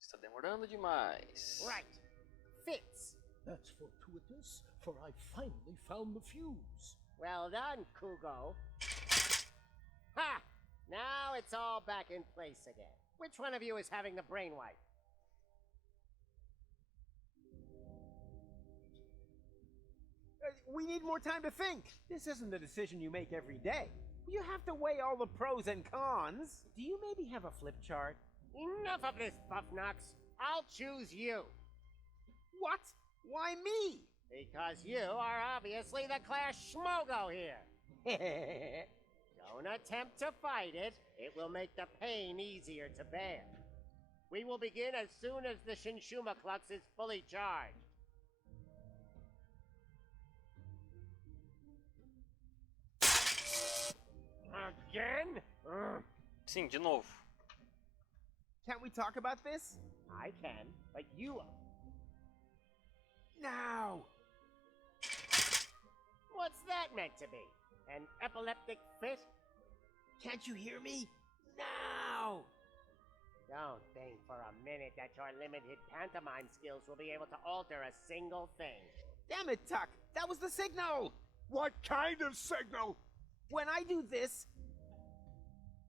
Está demorando demais. Right. Fits. That's fortuitous, for I finally found the fuse. Well done, Kugo. Ha! Now it's all back in place again. Which one of you is having the brainwipe? We need more time to think. This isn't a decision you make every day. You have to weigh all the pros and cons. Do you maybe have a flip chart? Enough of this, Buffnox. I'll choose you. What? Why me? Because you are obviously the class schmogo here. Don't attempt to fight it. It will make the pain easier to bear. We will begin as soon as the Shinshuma Klux is fully charged. Again? Sim, de novo. Can't we talk about this? I can, but you... Now! What's that meant to be? An epileptic fit? Can't you hear me? Now! Don't think for a minute that your limited pantomime skills will be able to alter a single thing. Damn it, Tuck! That was the signal! What kind of signal? When I do this,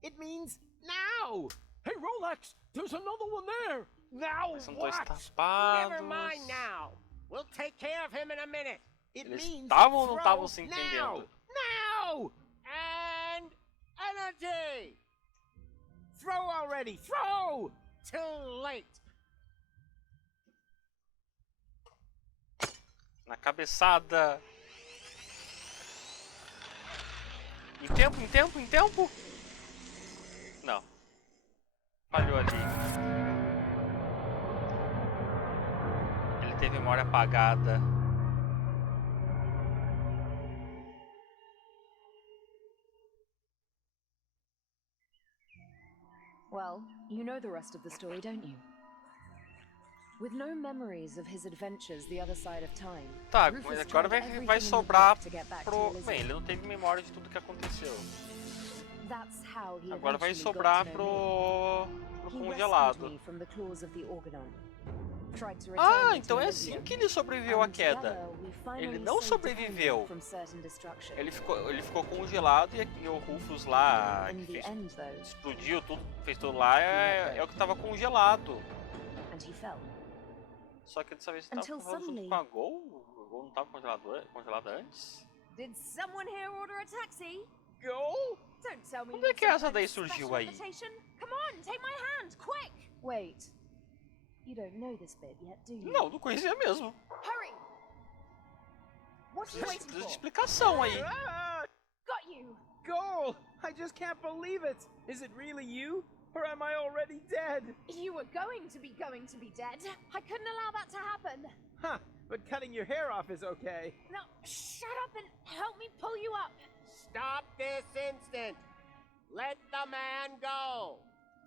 it means now! Hey, Rolex, there's another one there. Now São dois what? tapados. Never mind now. We'll take care of him in a minute. It Eles means estavam ou não throw estavam se now! entendendo? Now! And energy! Throw already! Throw! Too late. Na cabeçada. Em tempo, em tempo, em tempo? Não. Falhou ali. tem memória apagada. Well, you know the rest of the story, don't you? With no memories of his adventures the other side of time. Tá, Rufus mas agora tried vai everything in the sobrar book to get back to pro... Elizabeth. Bem, ele não teve memória de tudo que aconteceu. That's how he Agora vai eventually sobrar got to know me. pro He rescued congelado. me from the claws of the Organon. Tried to return Ah, me então to é Oblivion. assim que ele sobreviveu à And queda. together, we finally Ele não saved Deponia sobreviveu. from certain destruction. Ele ficou congelado e o Rufus lá In que the fez, end, though, explodiu tudo, fez tudo lá é o que tava congelado. and he fell. Só que dessa vez ele Until tava junto suddenly- com a Gol. A Gol não tava congelada antes. Did someone here order a taxi? Go? Don't tell me Quando é you que some essa kind daí of surgiu special aí? invitation. Come on, take my hand, quick! Wait. You don't know this bit yet, do you? Não conhecia mesmo. Hurry! What are you waiting Precisa de for? explicação aí. Ah! Got you! Goal! I just can't believe it! Is it really you? Or am I already dead? You were going to be dead. I couldn't allow that to happen. Huh, but cutting your hair off is okay. Now, shut up and help me pull you up. Stop this instant! Let the man go!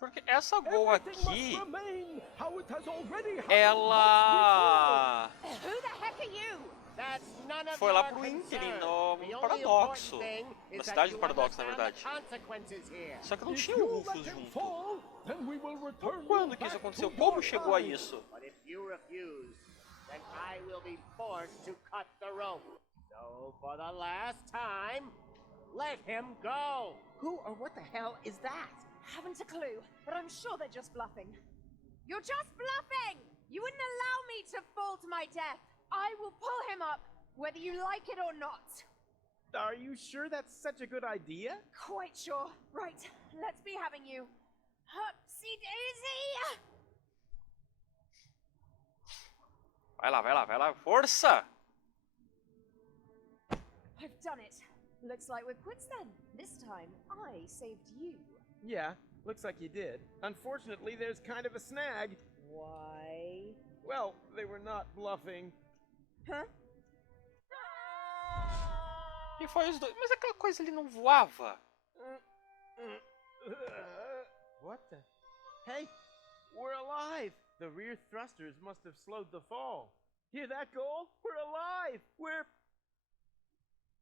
Porque essa Gol Everything aqui, must remain how it has already happened ela Who the heck are you? That's none of foi lá your pro concern. ínterim, no The only paradoxo. important thing is Na that cidade do you paradoxo, na understand verdade. the consequences here. Só que não If tinha o you Rufus let him junto. fall, then we will return Quando you que isso back aconteceu? to Como your chegou a time. isso? But if you refuse, then I will be forced to cut the rope. So for the last time, let him go! Who or what the hell is that? Haven't a clue, but I'm sure they're just bluffing. You're just bluffing! You wouldn't allow me to fall to my death. I will pull him up, whether you like it or not. Are you sure that's such a good idea? Quite sure. Right, let's be having you. Hupsy daisy! Vai lá, vai lá, vai lá. Força! I've done it. Looks like we're quits then. This time, I saved you. Yeah, looks like you did. Unfortunately, there's kind of a snag. Why? Well, they were not bluffing. Huh? E foi os dois. Mas aquela coisa ali não voava. What the? Hey, we're alive! The rear thrusters must have slowed the fall. Hear that, Goal? We're alive! We're...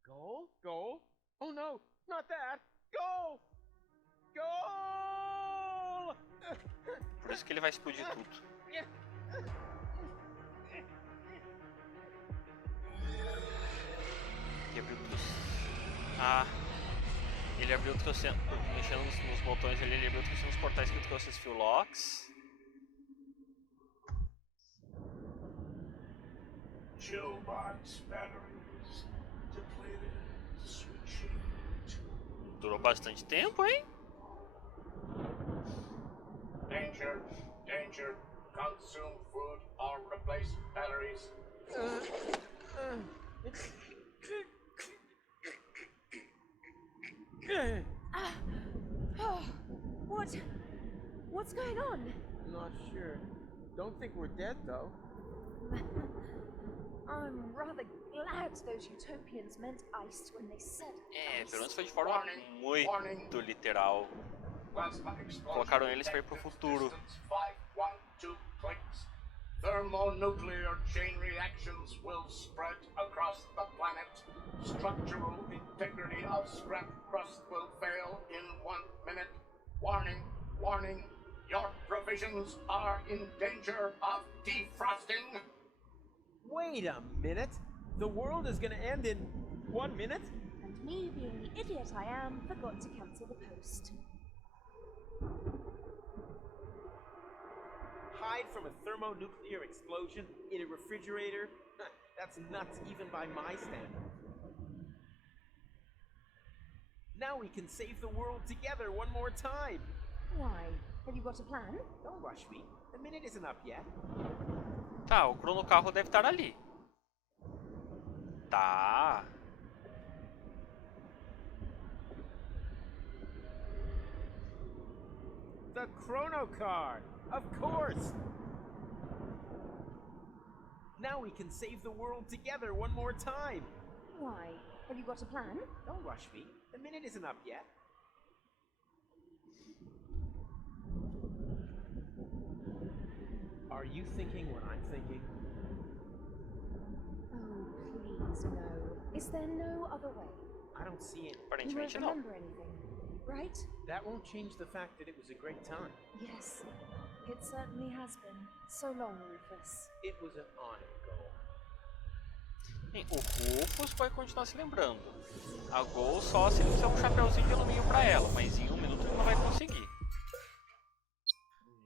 Goal? Goal? Oh no, not that! Goal! Goal! Por isso que ele vai explodir tudo. E abriu tudo. Ah. Ele abriu trouxe... Mexendo nos botões ali, ele abriu trouxe uns portais que trouxe os fio locks. Showbox batteries depleted. Switching to Durou bastante tempo, hein? Danger, danger. Consume food or replace batteries. Oh, what's going on? Not sure. Don't think we're dead, though. I'm rather glad those utopians meant ice when they said É, ice. pelo menos foi de forma muito literal. Plasma explosion. Colocaram eles pra ir pro futuro. Distance 512 clicks. Thermonuclear chain reactions will spread across the planet. Structural integrity of scrap crust will fail in 1 minute. Warning, warning. Your provisions are in danger of defrosting. Wait a minute! The world is gonna end in 1 minute? And me, being the idiot I am, forgot to cancel the post. Hide from a thermonuclear explosion in a refrigerator? That's nuts even by my standards. Now we can save the world together one more time. Why? Have you got a plan? Don't rush me. The minute isn't up yet. Tá, o cronocarro deve estar ali. Tá. The chrono car! Of course! Now we can save the world together one more time. Why? Have you got a plan? Don't rush me. The minute isn't up yet. Are you thinking what I'm thinking? Oh, please, no. Is there no other way? I don't see it. You won't Aparentemente não. remember anything, right? That won't change the fact that it was a great time. Yes, it certainly has been. So long, Rufus. It was an honor, Goal. Bem, o Rufus vai continuar se lembrando. A Gol só se ele fizer um chapeuzinho de alumínio pra ela, mas em 1 minuto ele não vai conseguir.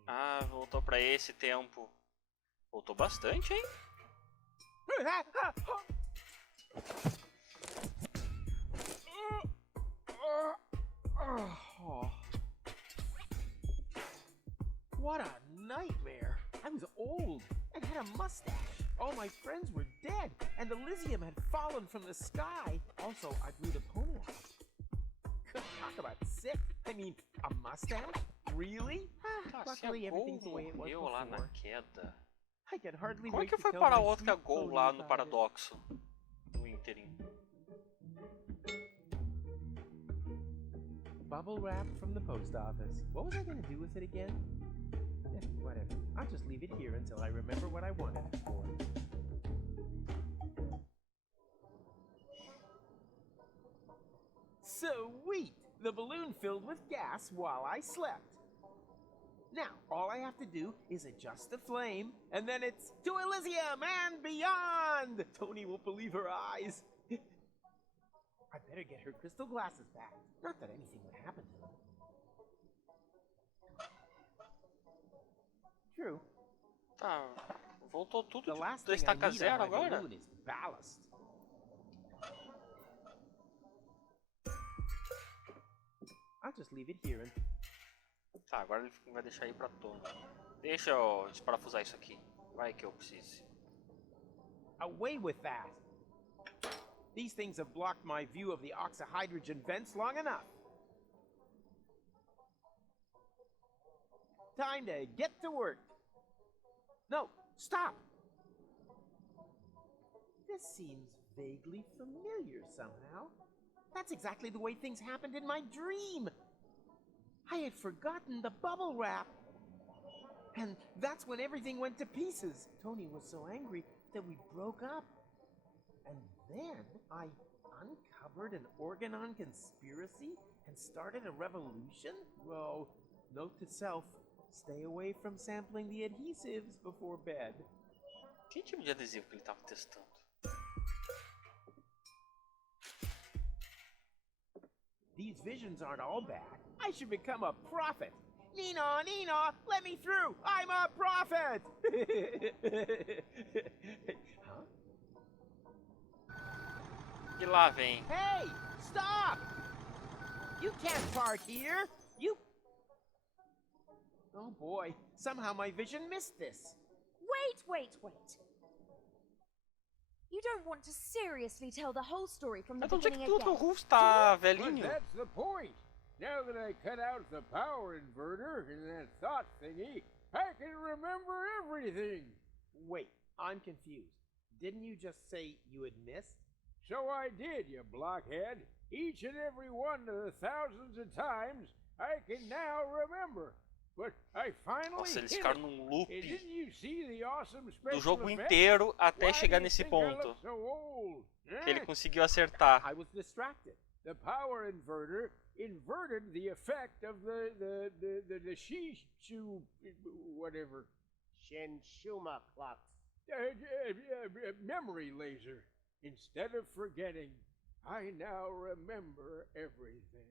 Ah, voltou pra esse tempo. Voltou bastante, hein? What a nightmare! I was old and had a mustache. All my friends were dead, and Elysium had fallen from the sky. Also, I blew the pony out. Talk about sick. I mean, a mustache? Really? Ah, se a Luckily, Gol everything's the way it was morreu lá na before. queda. I could hardly Como é wait que to foi tell parar my outra sweet Gol pony lá no about it. paradoxo? No ínterim. Bubble wrap from the post office. What was I going to do with it again? Whatever. I'll just leave it here until I remember what I wanted it for. Sweet! The balloon filled with gas while I slept. Now, all I have to do is adjust the flame, and then it's to Elysium and beyond! Tony won't believe her eyes. I better get her crystal glasses back. Not that anything would happen to them. True. Tá, voltou tudo The last da thing I estaca need on zero my agora? balloon is ballast. I'll just leave it here and... Tá, agora ele vai deixar aí pra Tony. Deixa eu desparafusar isso aqui. Vai que eu precise. Away with that! These things have blocked my view of the oxyhydrogen vents long enough. Time to get to work. No, stop! This seems vaguely familiar somehow. That's exactly the way things happened in my dream. I had forgotten the bubble wrap. And that's when everything went to pieces. Tony was so angry that we broke up. And then I uncovered an Organon conspiracy and started a revolution? Well, note to self, stay away from sampling the adhesives before bed. Que tipo de adesivo que ele tava testando? These visions aren't all bad. I should become a prophet. Nina, Nina, let me through! I'm a prophet! Huh? E lá vem. Hey, stop! You can't park here. You... Oh boy, somehow my vision missed this. Wait. You don't want to seriously tell the whole story from the Mas onde é que beginning tudo o again? Rufus tá But velhinho? that's the point. Now that I cut out the power inverter and that thought thingy, I can remember everything. Wait, I'm confused. Didn't you just say you had missed? So I did, you blockhead. Each and every one of the thousands of times I can now remember. But I finally Nossa, eles hit ficaram it. num loop And didn't you see the awesome do special jogo effects? inteiro até Why chegar do you nesse think I ponto look so old? que ele Eh? conseguiu acertar. I was distracted. The power inverter inverted the effect of the shishu whatever Shinshuma clocks. Memory laser. Instead of forgetting, I now remember everything.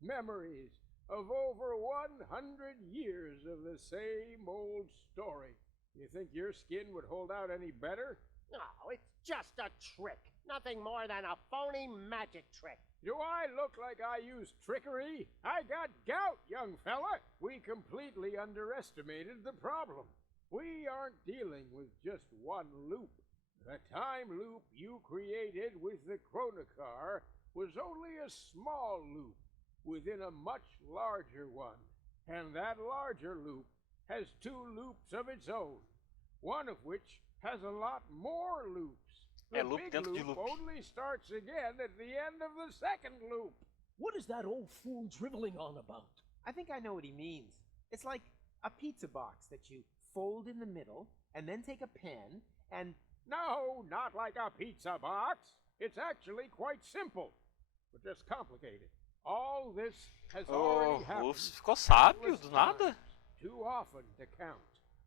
Memories of over 100 years of the same old story. You think your skin would hold out any better? No, it's just a trick. Nothing more than a phony magic trick. Do I look like I use trickery? I got gout, young fella. We completely underestimated the problem. We aren't dealing with just one loop. The time loop you created with the chronocar was only a small loop within a much larger one. And that larger loop has two loops of its own, one of which has a lot more loops. The loop big dentro de loop loop. only starts again at the end of the second loop. What is that old fool driveling on about? I think I know what he means. It's like a pizza box that you fold in the middle and then take a pen and... No, not like a pizza box. It's actually quite simple, but just complicated. All this has O already happened. Rufus ficou sábio countless do nada. times, too often to count.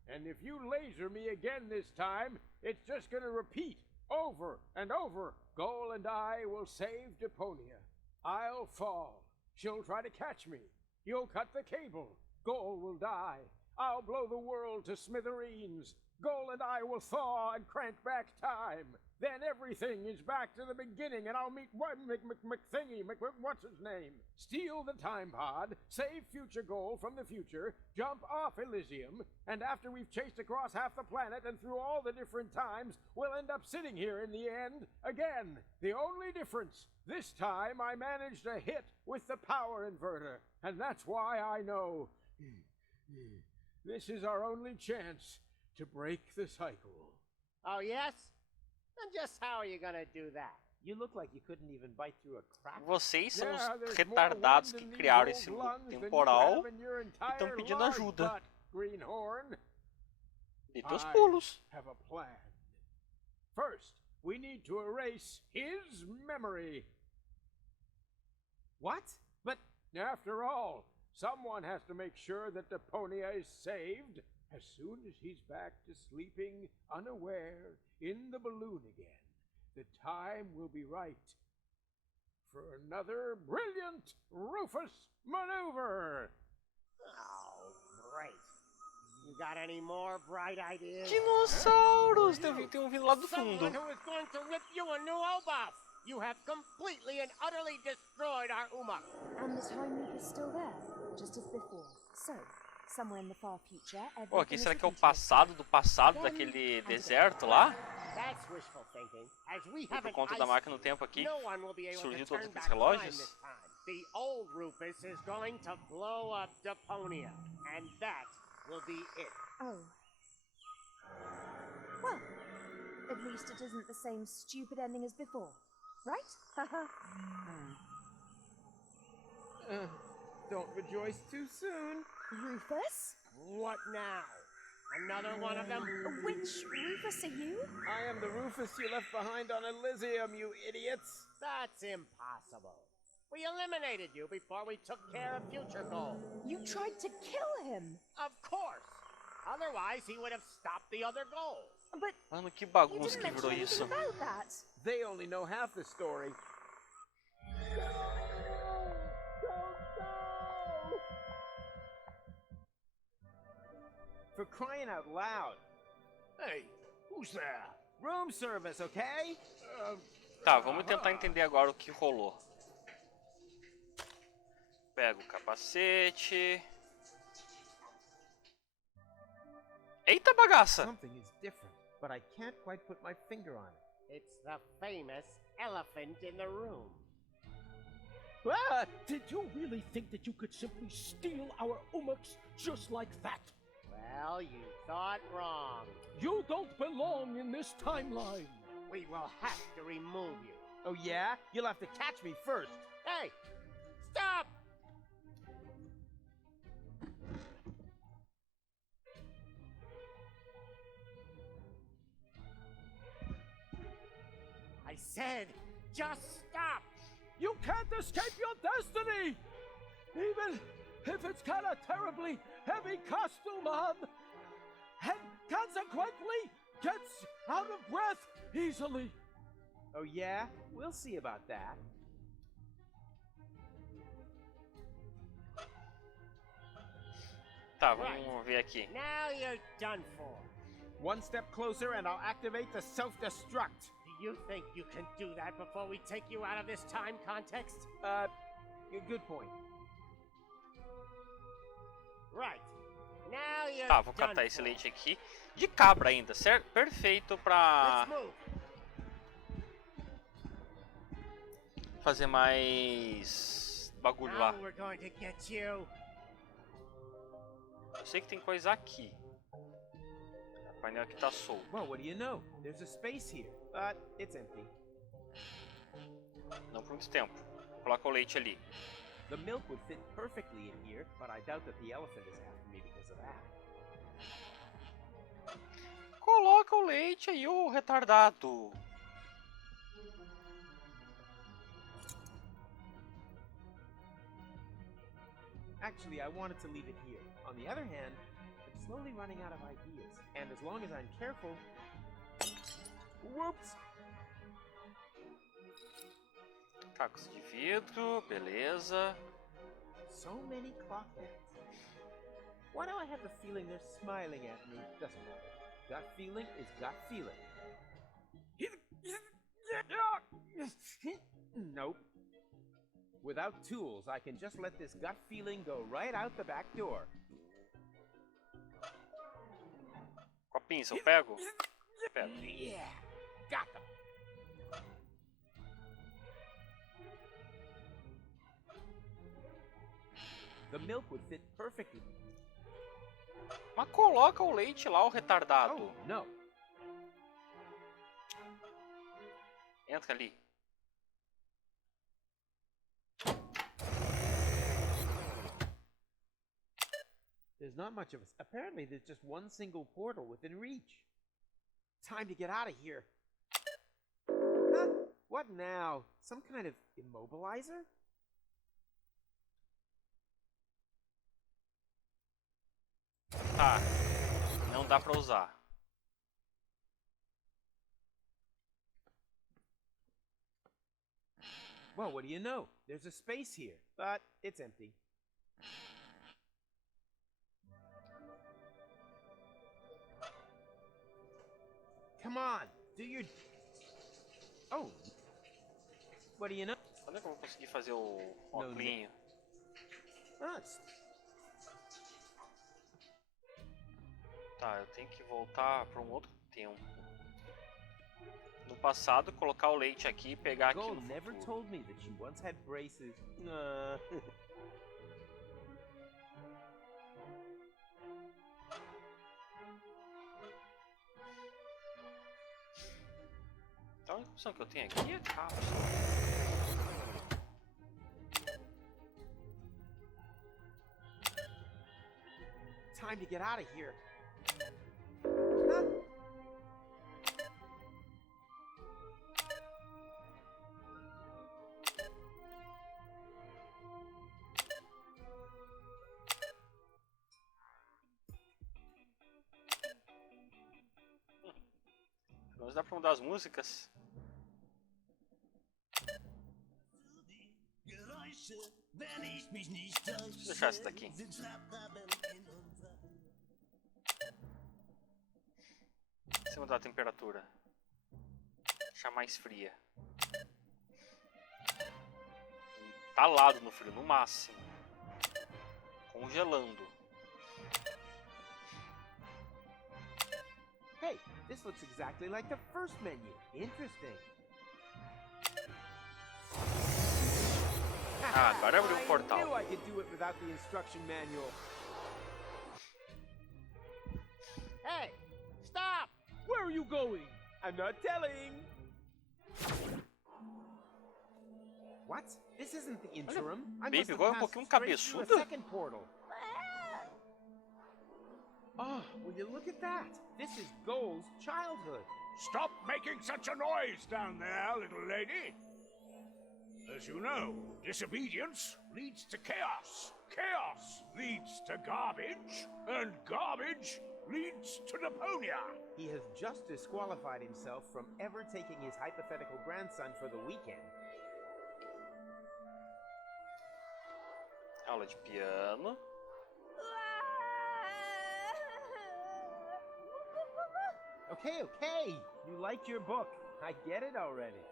And if you laser me again this time, it's just gonna repeat over and over. Goal and I will save Deponia. I'll fall. She'll try to catch me. You'll cut the cable. Goal will die. I'll blow the world to smithereens. Goal and I will thaw and crank back time. Then everything is back to the beginning, and I'll meet one McThingy, what's his name? Steal the time pod, save future Goal from the future, jump off Elysium, and after we've chased across half the planet and through all the different times, we'll end up sitting here in the end again. The only difference, this time I managed a hit with the power inverter, and that's why I know this is our only chance to break the cycle. Oh, yes? Then just how are you gonna do that? You look like you couldn't even bite through a crack. Vocês são os there's retardados more que wind in criaram these esse old loop lungs than you temporal have in your e estão entire pedindo large ajuda. butt, Greenhorn. Dê teus I pulos. have a plan. First, we need to erase his memory. What? But After all, someone has to make sure that Deponia is saved as soon as he's back to sleeping unaware in the balloon again. The time will be right for another brilliant Rufus maneuver. Oh, great. You got any more bright ideas? Dinossauros! Tem um vindo lá do fundo. Someone who is going to rip you a new obuff. You have completely and utterly destroyed our Uma. And the time loop is still there, just as before. So, somewhere in the far future, Pô, aqui everything será is que é o repeated. passado do passado daquele deserto lá? That's wishful thinking. As we E por haven't conta da máquina do tempo aqui, no one will be able to surgiu turn todos aqueles back time relógios. this time. The old Rufus is going to blow up Deponia, and that will be it. Oh. Well, at least it isn't the same stupid ending as before, right? Haha. don't rejoice too soon. Rufus? What now? Another one of them? Which Rufus are you? I am the Rufus you left behind on Elysium, you idiots. That's impossible. We eliminated you before we took care of future Goal. You tried to kill him. Of course. Otherwise, he would have stopped the other goals. But Mano, que you bagunça didn't que mention virou isso. anything about that. They only know half the story. For crying out loud. Hey, who's there? Room service, okay? Tá, vamos tentar entender agora o que rolou. Pega o capacete. Eita bagaça! Something is different, but I can't quite put my finger on it. It's the famous elephant in the room. Ah, did you really think that you could simply steal our Umux just like that? Well, you thought wrong. You don't belong in this timeline. We will have to remove you. Oh yeah? You'll have to catch me first. Hey! Stop! I said, just stop! You can't escape your destiny! Even if it's got a terribly heavy costume on, and consequently gets out of breath easily. Oh yeah? We'll see about that. Tá, vamos ver aqui. Now you're done for. One step closer and I'll activate the self-destruct. Do you think you can do that before we take you out of this time context? Good point. Right. Now you're Tá, vou done catar esse for. leite aqui. De cabra ainda, certo? Perfeito pra Let's move. fazer mais bagulho lá. Now we're going to get you. Eu sei que tem coisa aqui. painel aqui tá solto. Well, what do you know? There's a space here, but it's empty. Não por muito tempo. Coloca o leite ali. The milk would fit perfectly in here, but I doubt that the elephant is after me because of that. Coloca o leite aí, ô retardado. Actually, I wanted to leave it here. On the other hand, I'm slowly running out of ideas, and as long as I'm careful... Whoops! Cacos de vidro, beleza. So many clock hands. Why do I have the feeling they're smiling at me? Doesn't matter. Gut feeling is gut feeling. Nope. Without tools, I can just let this gut feeling go right out the back door. Com a pinça, eu pego? Pego. Yeah, got them. The milk would fit perfectly. Mas coloca o leite lá, o retardado. Oh, no. Entra ali. There's not much of a... Apparently, there's just one single portal within reach. Time to get out of here. Huh? What now? Some kind of immobilizer? Tá. Não dá pra usar. Well, what do you know? There's a space here, but it's empty. Come on, do your... Oh. What do you know? Quando é que eu vou conseguir fazer o óculinho? Ah, it's... Tá, eu tenho que voltar para um outro tempo. No passado, colocar o leite aqui e pegar aqui Gold no never futuro. told me that she once had braces. Então a única opção que eu tenho aqui é a cápsula. Time to get out of here. Huh? Mas dá pra mudar as músicas? Deixa eu deixar essa daqui. Em cima da temperatura. Deixar mais fria. Talado no frio, no máximo. Congelando. Hey, this looks exactly like the first menu. Interesting. Ah, agora abriu um portal. I knew I could do it without the instruction manual. Hey, stop! Where are you going? I'm not telling. What? This isn't the interim. I Baby, must have igual um passed pouquinho straight through a cabeçuda. second portal. Oh, will you look at that? This is Goal's childhood. Stop making such a noise down there, little lady. As you know, disobedience leads to chaos. Chaos leads to garbage, and garbage leads to Deponia. He has just disqualified himself from ever taking his hypothetical grandson for the weekend. Aula de piano. Okay, okay. You liked your book. I get it already.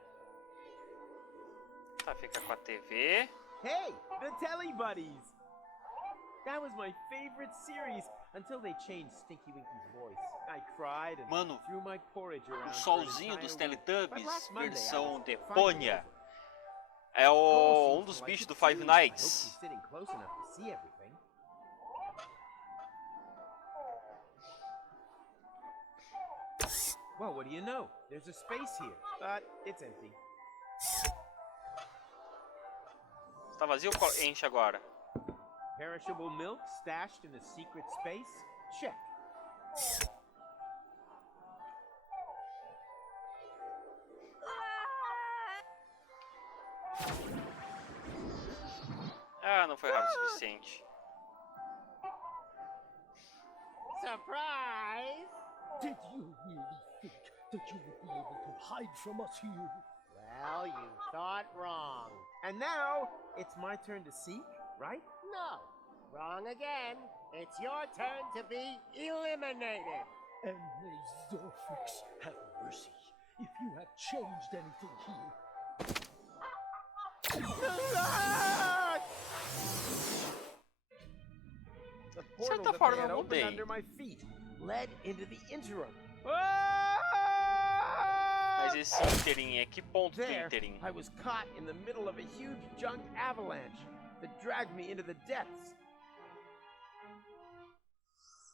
Tá, fica com a TV. Hey, the Telly Buddies! That was my favorite series until they changed Stinky Winky's voice. I cried and Mano, threw my porridge O around. solzinho dos But Teletubbies, last Monday, I versão was Deponia. finally É over. um dos Seems bichos do like Five it too. I hope Nights. she's sitting close enough to see everything. Well, what do you know? There's a space here, but it's empty. Está vazio ou enche agora? Perishable milk stashed in a secret space? Check. Ah, não foi rápido o suficiente. Surprise! Did you really think that you would be able to hide from us here? Well, you thought wrong. And now, it's my turn to seek, right? No, wrong again. It's your turn to be eliminated. And may Zorfix have mercy if you have changed anything here. The portal certa that forma they had eu opened mudei. under my feet led into the interim. Mas esse interim é que ponto do There, interim? I was caught in the middle of a huge junk avalanche that dragged me into the depths.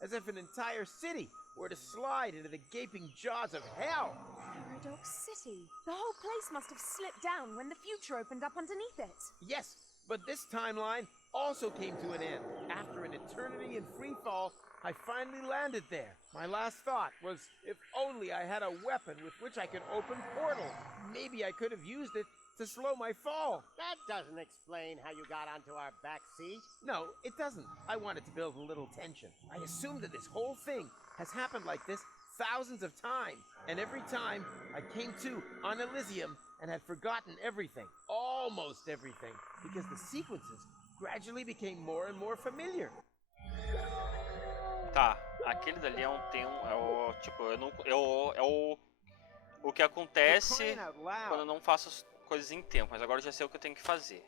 As if an entire city were to slide into the gaping jaws of hell. Paradox City. The whole place must have slipped down when the future opened up underneath it. Yes, but this timeline also came to an end. After an eternity in free fall, I finally landed there. My last thought was, if only I had a weapon with which I could open portals. Maybe I could have used it to slow my fall. That doesn't explain how you got onto our back seat. No, it doesn't. I wanted to build a little tension. I assumed that this whole thing has happened like this thousands of times. And every time, I came to on Elysium and had forgotten everything. Almost everything. Because the sequences gradually became more and more familiar. Tá, aquele dali é um é o tipo, eu não o que acontece quando eu não faço as coisas em tempo, mas agora eu já sei o que eu tenho que fazer.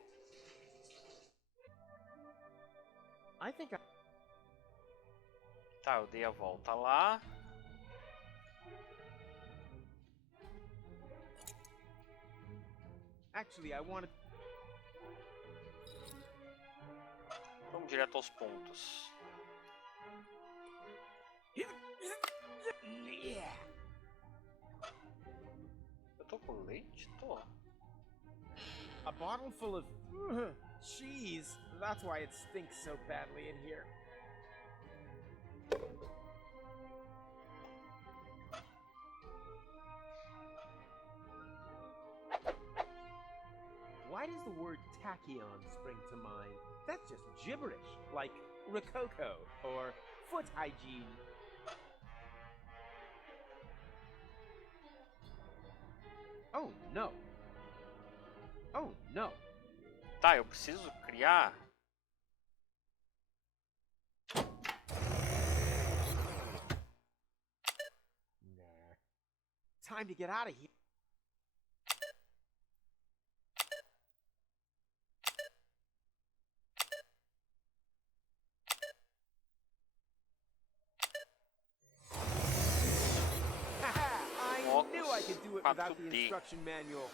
Tá, eu dei a volta lá. Actually, I wanted... Vamos direto aos pontos. Eu tô com leite? Tô. A bottle full of cheese. That's why it stinks so badly in here. Why does the word tachyon spring to mind? That's just gibberish, like rococo or foot hygiene. Oh, no. Oh, no. Tá, eu preciso criar. Nah. Time to get out of here. I knew I could do it without the instruction manual.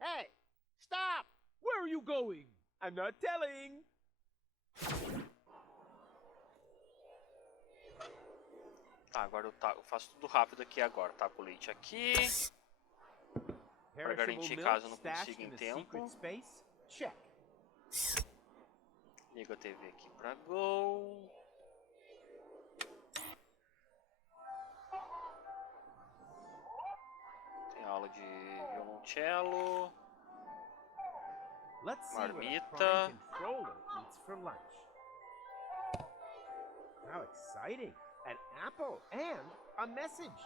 Hey, stop! Where are you going? I'm not telling. Tá, agora eu faço tudo rápido aqui agora. Tá, com o leite aqui. Para garantir caso eu não consiga em tempo. Check. Ligo a TV aqui pra Go. Tem aula de violoncelo. Let's see what a Marmita. prime controller eats for lunch. How exciting! An apple and a message.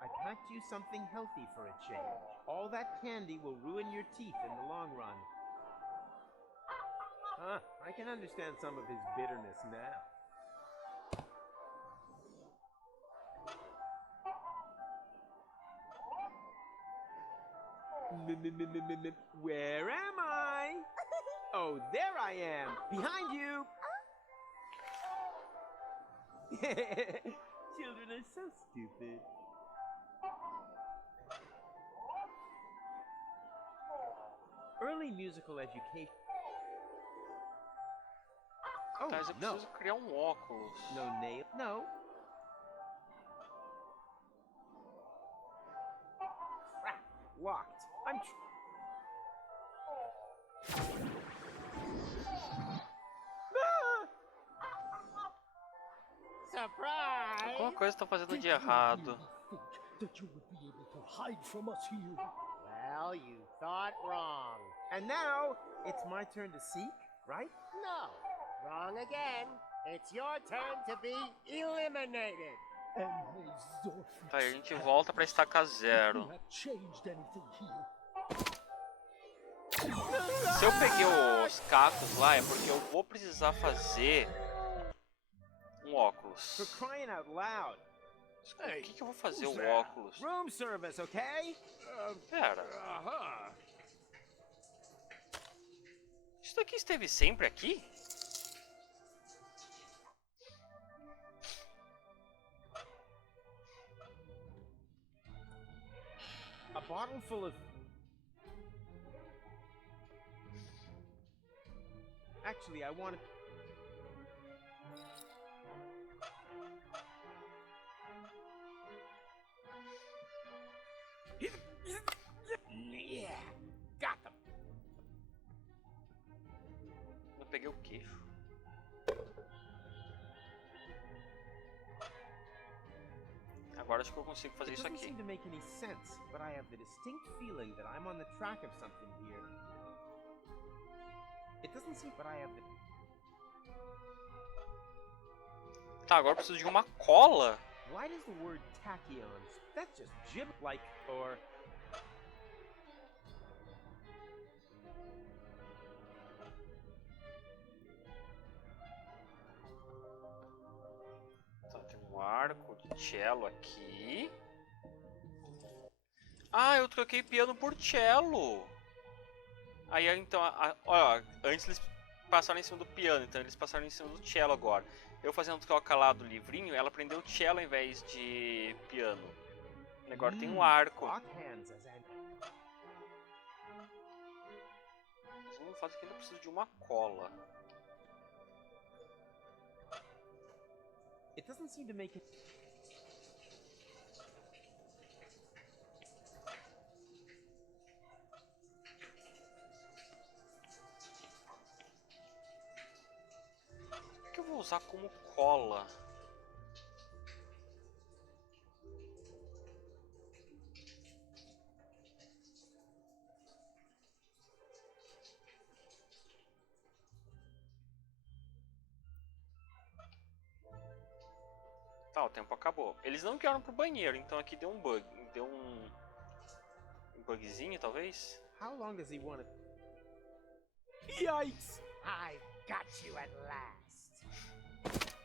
I packed you something healthy for a change. All that candy will ruin your teeth in the long run. Huh, I can understand some of his bitterness now. Where am I? Oh, there I am, behind you. Children are so stupid. Early musical education. Oh, Mas eu no. preciso criar um óculos. No nail. No. Crap. Locked. I'm. Surprise! Alguma coisa tá fazendo de errado. That you would be able to hide from us here. Well, you thought wrong. And now it's my turn to seek, right? No, wrong again. It's your turn to be eliminated. And may Zorfix Tá, a gente volta pra estaca zero. have changed anything here. Se eu peguei os cacos lá, é porque eu vou precisar fazer um óculos. For crying out loud. O que eu vou fazer Who's o there? óculos? Room service, okay? Pera, Uh-huh. isso daqui esteve sempre aqui? A bottle full of. Actually, I wanted. Yeah, got them. Eu peguei o queixo. Agora acho que eu consigo fazer It isso doesn't aqui. seem to make any sense, but I have the distinct feeling that I'm on the track of something here. It doesn't seem, but I have the. Tá, agora eu preciso de uma cola. Why does the word tachyons? That's just jib like or. Tá, tem um arco de cello aqui. Ah, eu troquei piano por cello. Aí então, ó, antes eles passaram em cima do piano, então eles passaram em cima do cello agora. Eu fazendo troca lá do livrinho, ela aprendeu cello ao invés de piano. E agora tem um arco. Lock hands as an. Mas não faz que ainda preciso de uma cola. It doesn't seem to make it. O que eu vou usar como cola? Tá, o tempo acabou. Eles não vieram pro banheiro, então aqui deu um bug. Deu um bugzinho, talvez? How long does he want it? Yikes! I've got you at last.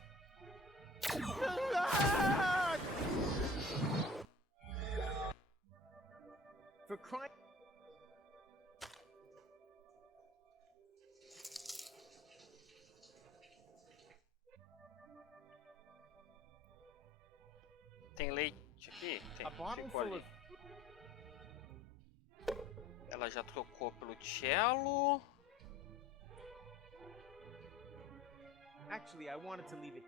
For crying. Tem leite aqui? Tem. A bottle Ficou full ali. of. Ela já trocou pelo cello. Actually, I wanted to leave it.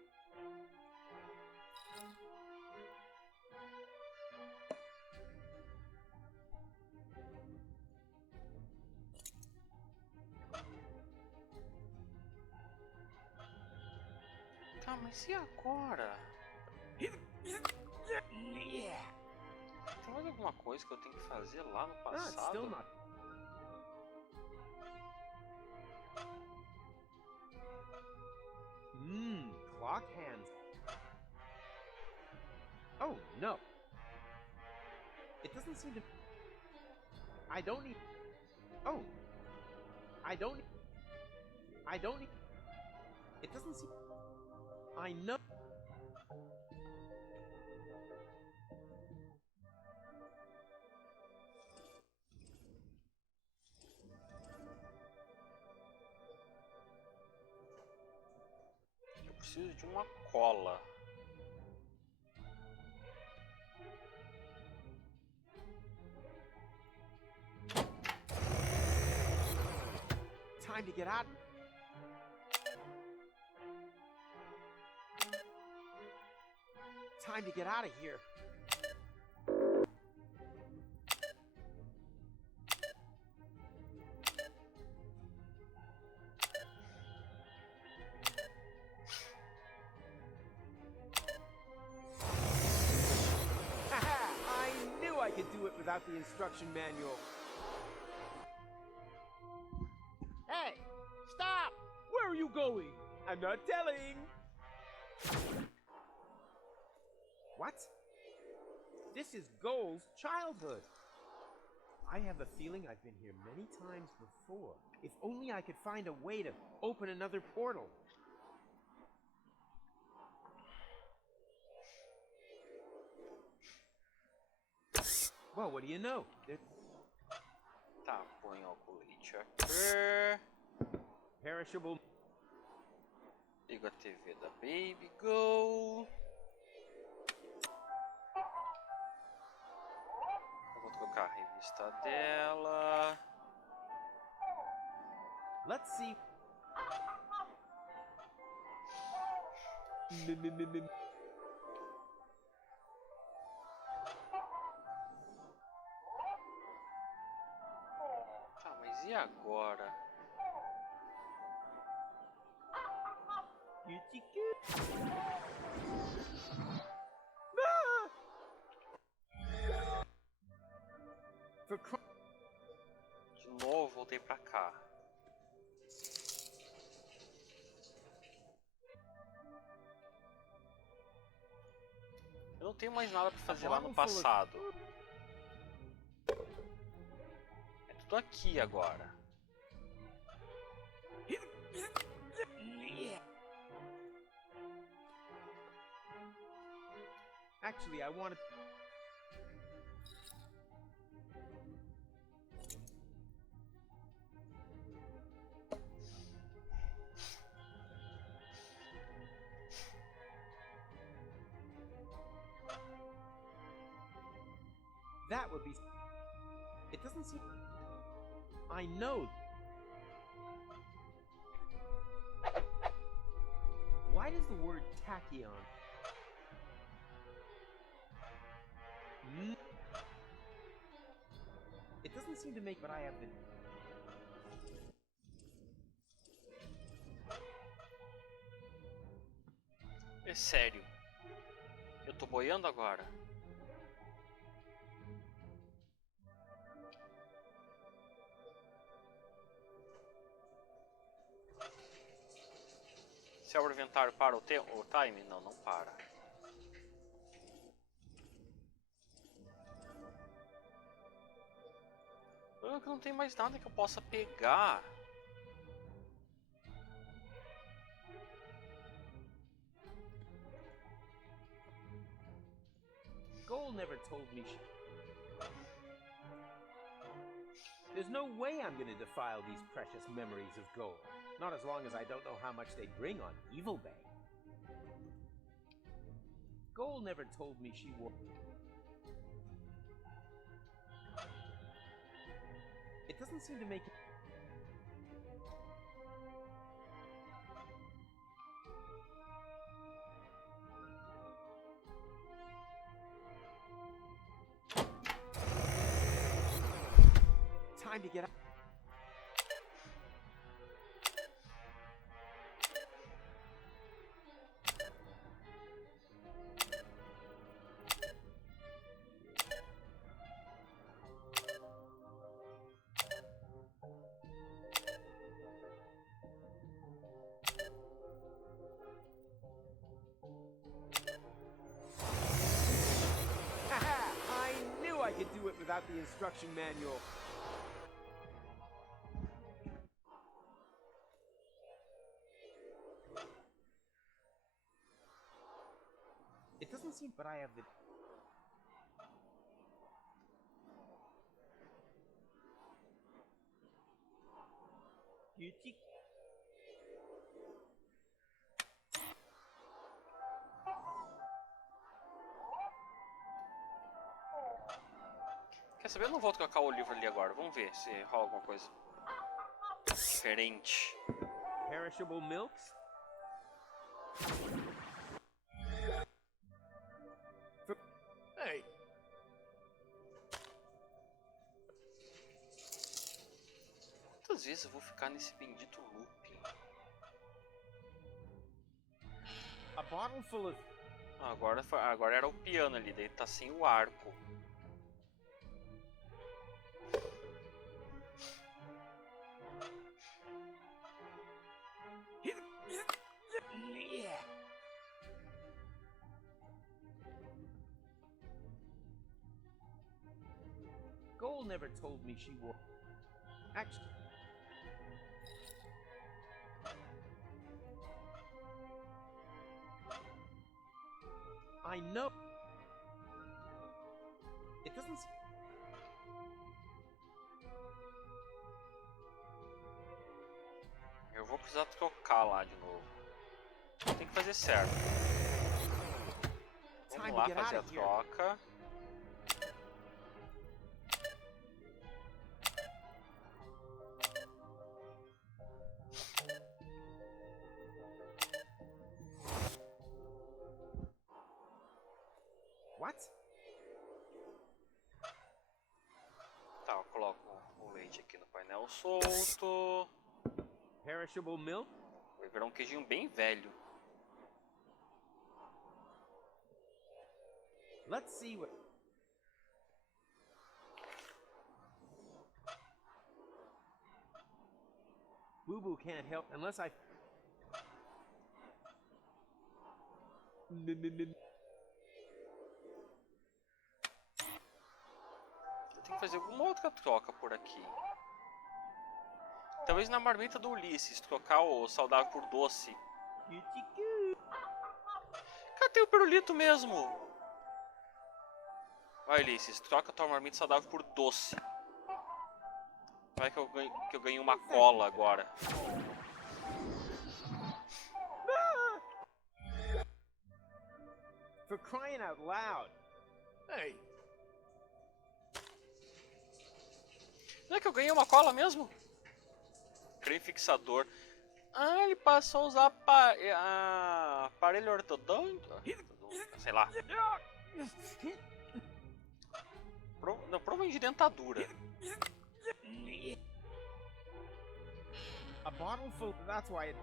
Tá, mas e agora? Tem mais alguma coisa que eu tenho que fazer lá no Ah, it's still passado? not. Clock hands. Oh, no. It doesn't seem to. I don't need. Oh. I don't. I don't. It doesn't seem. I know. Eu preciso de uma cola. Time to get out. Time to get out of here. I knew I could do it without the instruction manual. Hey, stop! Where are you going? I'm not telling. What? This is Goal's childhood. I have a feeling I've been here many times before. If only I could find a way to open another portal. Well, what do you know? Tá, põe o colete aqui. Perishable. Ligo a TV da Baby Go. Eu vou trocar a revista dela. Let's see. Tá, mas e agora? De novo, voltei pra cá. Eu não tenho mais nada pra fazer lá no passado. É tudo aqui agora. Actually, I wanted. That would be. It doesn't seem. I know. Why does the word tachyon? It doesn't seem to make, but I have the. É sério. Eu tô boiando agora. Se abro o inventário para o time? Não, não para. Não tem mais nada que eu possa pegar. Goal never told me she... There's no way I'm gonna defile these precious memories of Goal. Not as long as I don't know how much they bring on Evil Bay. Goal never told me she wore... It doesn't seem to make it... Time to get out. I knew I could do it without the instruction manual. It doesn't seem, but I have the... Beauty. Quer saber? Eu não vou trocar o livro ali agora. Vamos ver se rola alguma coisa diferente. Perishable milks? vezes eu vou ficar nesse bendito looping? A bottle full of... Agora era o piano ali, daí tá sem o arco. Goal never told me she wore... Actually... I know... It doesn't... Eu vou precisar trocar lá de novo. Tem que fazer certo. Vamos lá fazer a troca. What? Tá, eu coloco o leite aqui no painel solto. Perishable milk? Vai virar um queijinho bem velho. Let's see what... Boo Boo can't help unless I... Eu tenho que fazer alguma outra troca por aqui. Talvez na marmita do Ulisses, trocar o saudável por doce. Cadê o pirulito mesmo? Vai, Ulisses, troca tua marmita saudável por doce. Vai que eu ganho uma cola agora. For crying out loud! Hey! Não é que eu ganhei uma cola mesmo? Creme fixador. Ah, ele passou a usar aparelho ortodôntico? Sei lá. Não, prova de dentadura. A bottle full... That's why it...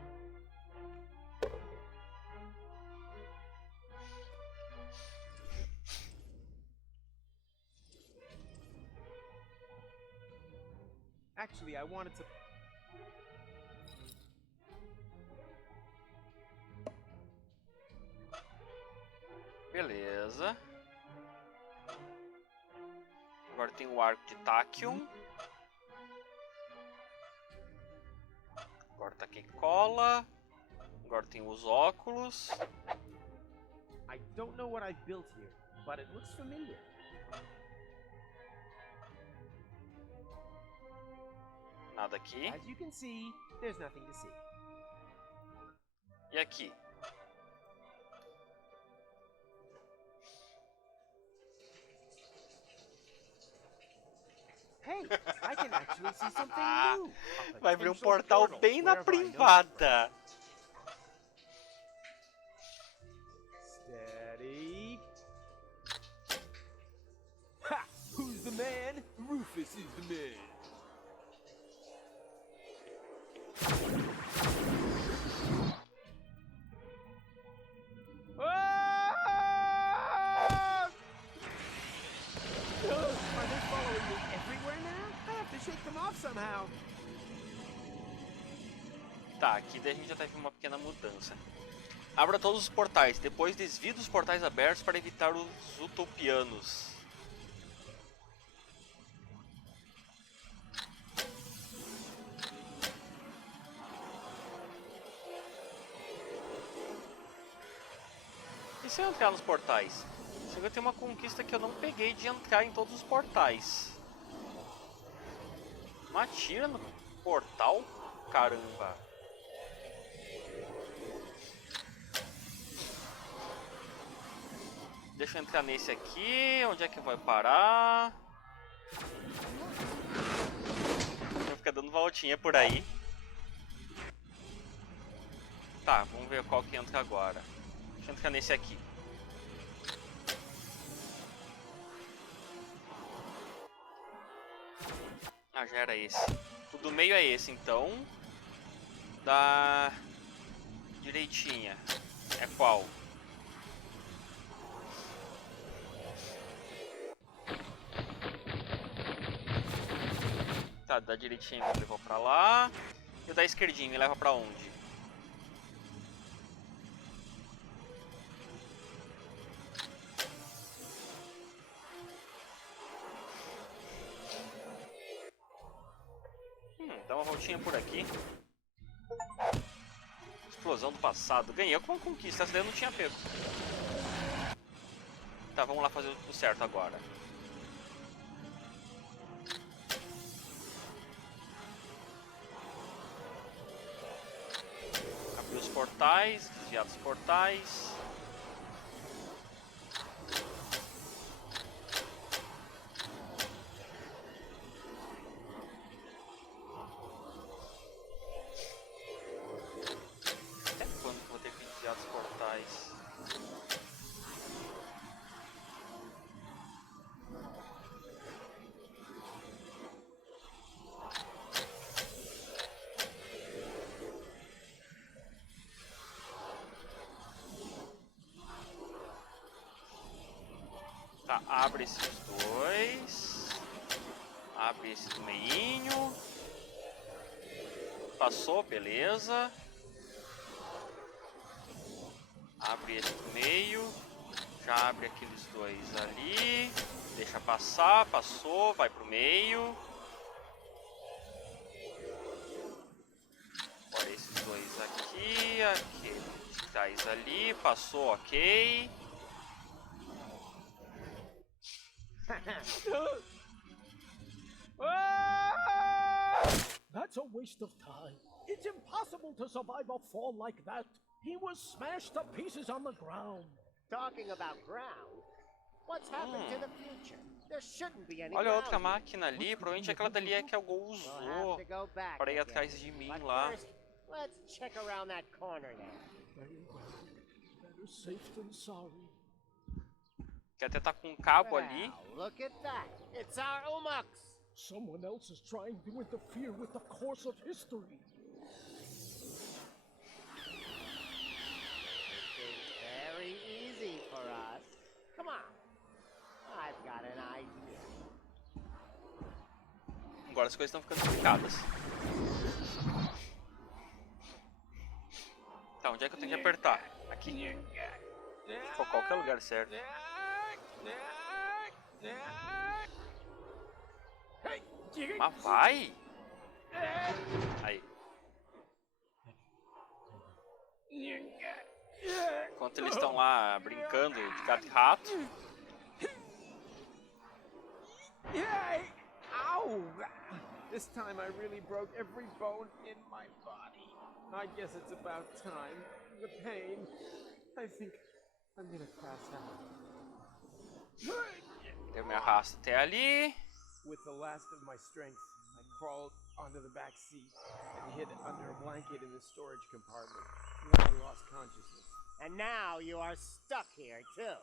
Actually, I wanted to... Beleza. Agora tem o arco de Tachyon. Agora tá aqui cola. Agora tem os óculos. I don't know what I built here, but it looks familiar. Nada aqui. As you can see, there's nothing to see. E aqui? Hey, I can actually see something new. A Vai abrir um potential portal bem na wherever I know privada. Steady. Ha! Who's the man? Rufus is the man. Ah! Are they following me everywhere now? I have to shake them off somehow. Tá, aqui daí a gente já tá vendo uma pequena mudança. Abra todos os portais, depois desvie dos portais abertos para evitar os utopianos. E se eu entrar nos portais? Chega a ter uma conquista que eu não peguei de entrar em todos os portais. Uma tira no portal? Caramba! Deixa eu entrar nesse aqui. Onde é que vai parar? Vou ficar dando voltinha por aí. Tá, vamos ver qual que entra agora. Deixa eu entrar nesse aqui. Ah, já era esse. O do meio é esse, então. Da direitinha. É qual? Tá, da direitinha me levou pra lá. E o da esquerdinha me leva pra onde? Dá uma voltinha por aqui. Explosão do passado. Ganhei com uma conquista. Essa daí eu não tinha pego. Tá, vamos lá fazer o certo agora. Abrir os portais. Desviar dos portais. Tá, abre esses dois. Abre esse do meinho. Passou, beleza. Abre esse do meio. Já abre aqueles dois ali. Deixa passar, passou, vai pro meio. Bora esses dois aqui. Aqueles tais ali. Passou, ok. That's a waste of time. It's impossible to survive a fall like that. He was smashed to pieces on the ground. Talking about ground, what's happened to the future? There shouldn't be any Olha a outra ground. máquina ali. Provavelmente aquela dali é que alguém usou para ir atrás de mim lá. Let's check around that corner there. Very well. Better safe than sorry. Que até tá com um cabo ali. Look at that. It's our Umux. Someone else is trying to interfere with the course of history. It's very easy for us. Come on. I've got an idea. Agora as coisas estão ficando complicadas. Tá, onde é que eu tenho que apertar? Aqui. Ficou qualquer lugar certo. Mas vai! Aí. Enquanto eles estão lá brincando de gato e rato. Ow! This time I really broke every bone in my body. I guess it's about time. The pain. I think I'm gonna pass out. Eu me arrasto até ali. With the last of my strength, I crawled onto the back seat and hid under a blanket in the storage compartment. Then I lost consciousness. And now you are stuck here, too.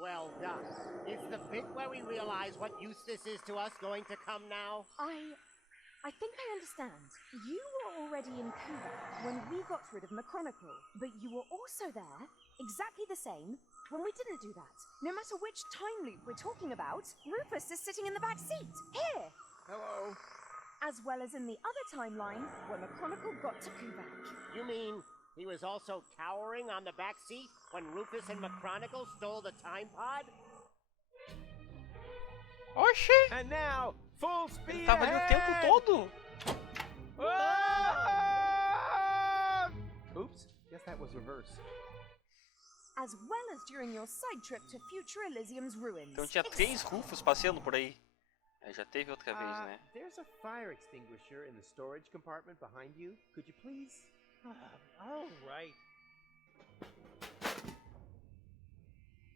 Well done. Is the bit where we realize what use this is to us going to come now? I think I understand. You were already in Cuba when we got rid of McChronicle, but you were also there, exactly the same, when we didn't do that. No matter which time loop we're talking about, Rufus is sitting in the back seat, here! Hello. As well as in the other timeline, when McChronicle got to Cuba. You mean he was also cowering on the back seat when Rufus and McChronicle stole the time pod? Oxi! And now, full speed Ele tava ali o tempo todo! Oops, guess that was reverse. As well as during your side trip to Future Elysium's ruins. Então tinha 3 Rufus passeando por aí. É, já teve outra vez, né? There's a fire extinguisher in the storage compartment behind you. Could you please? All right.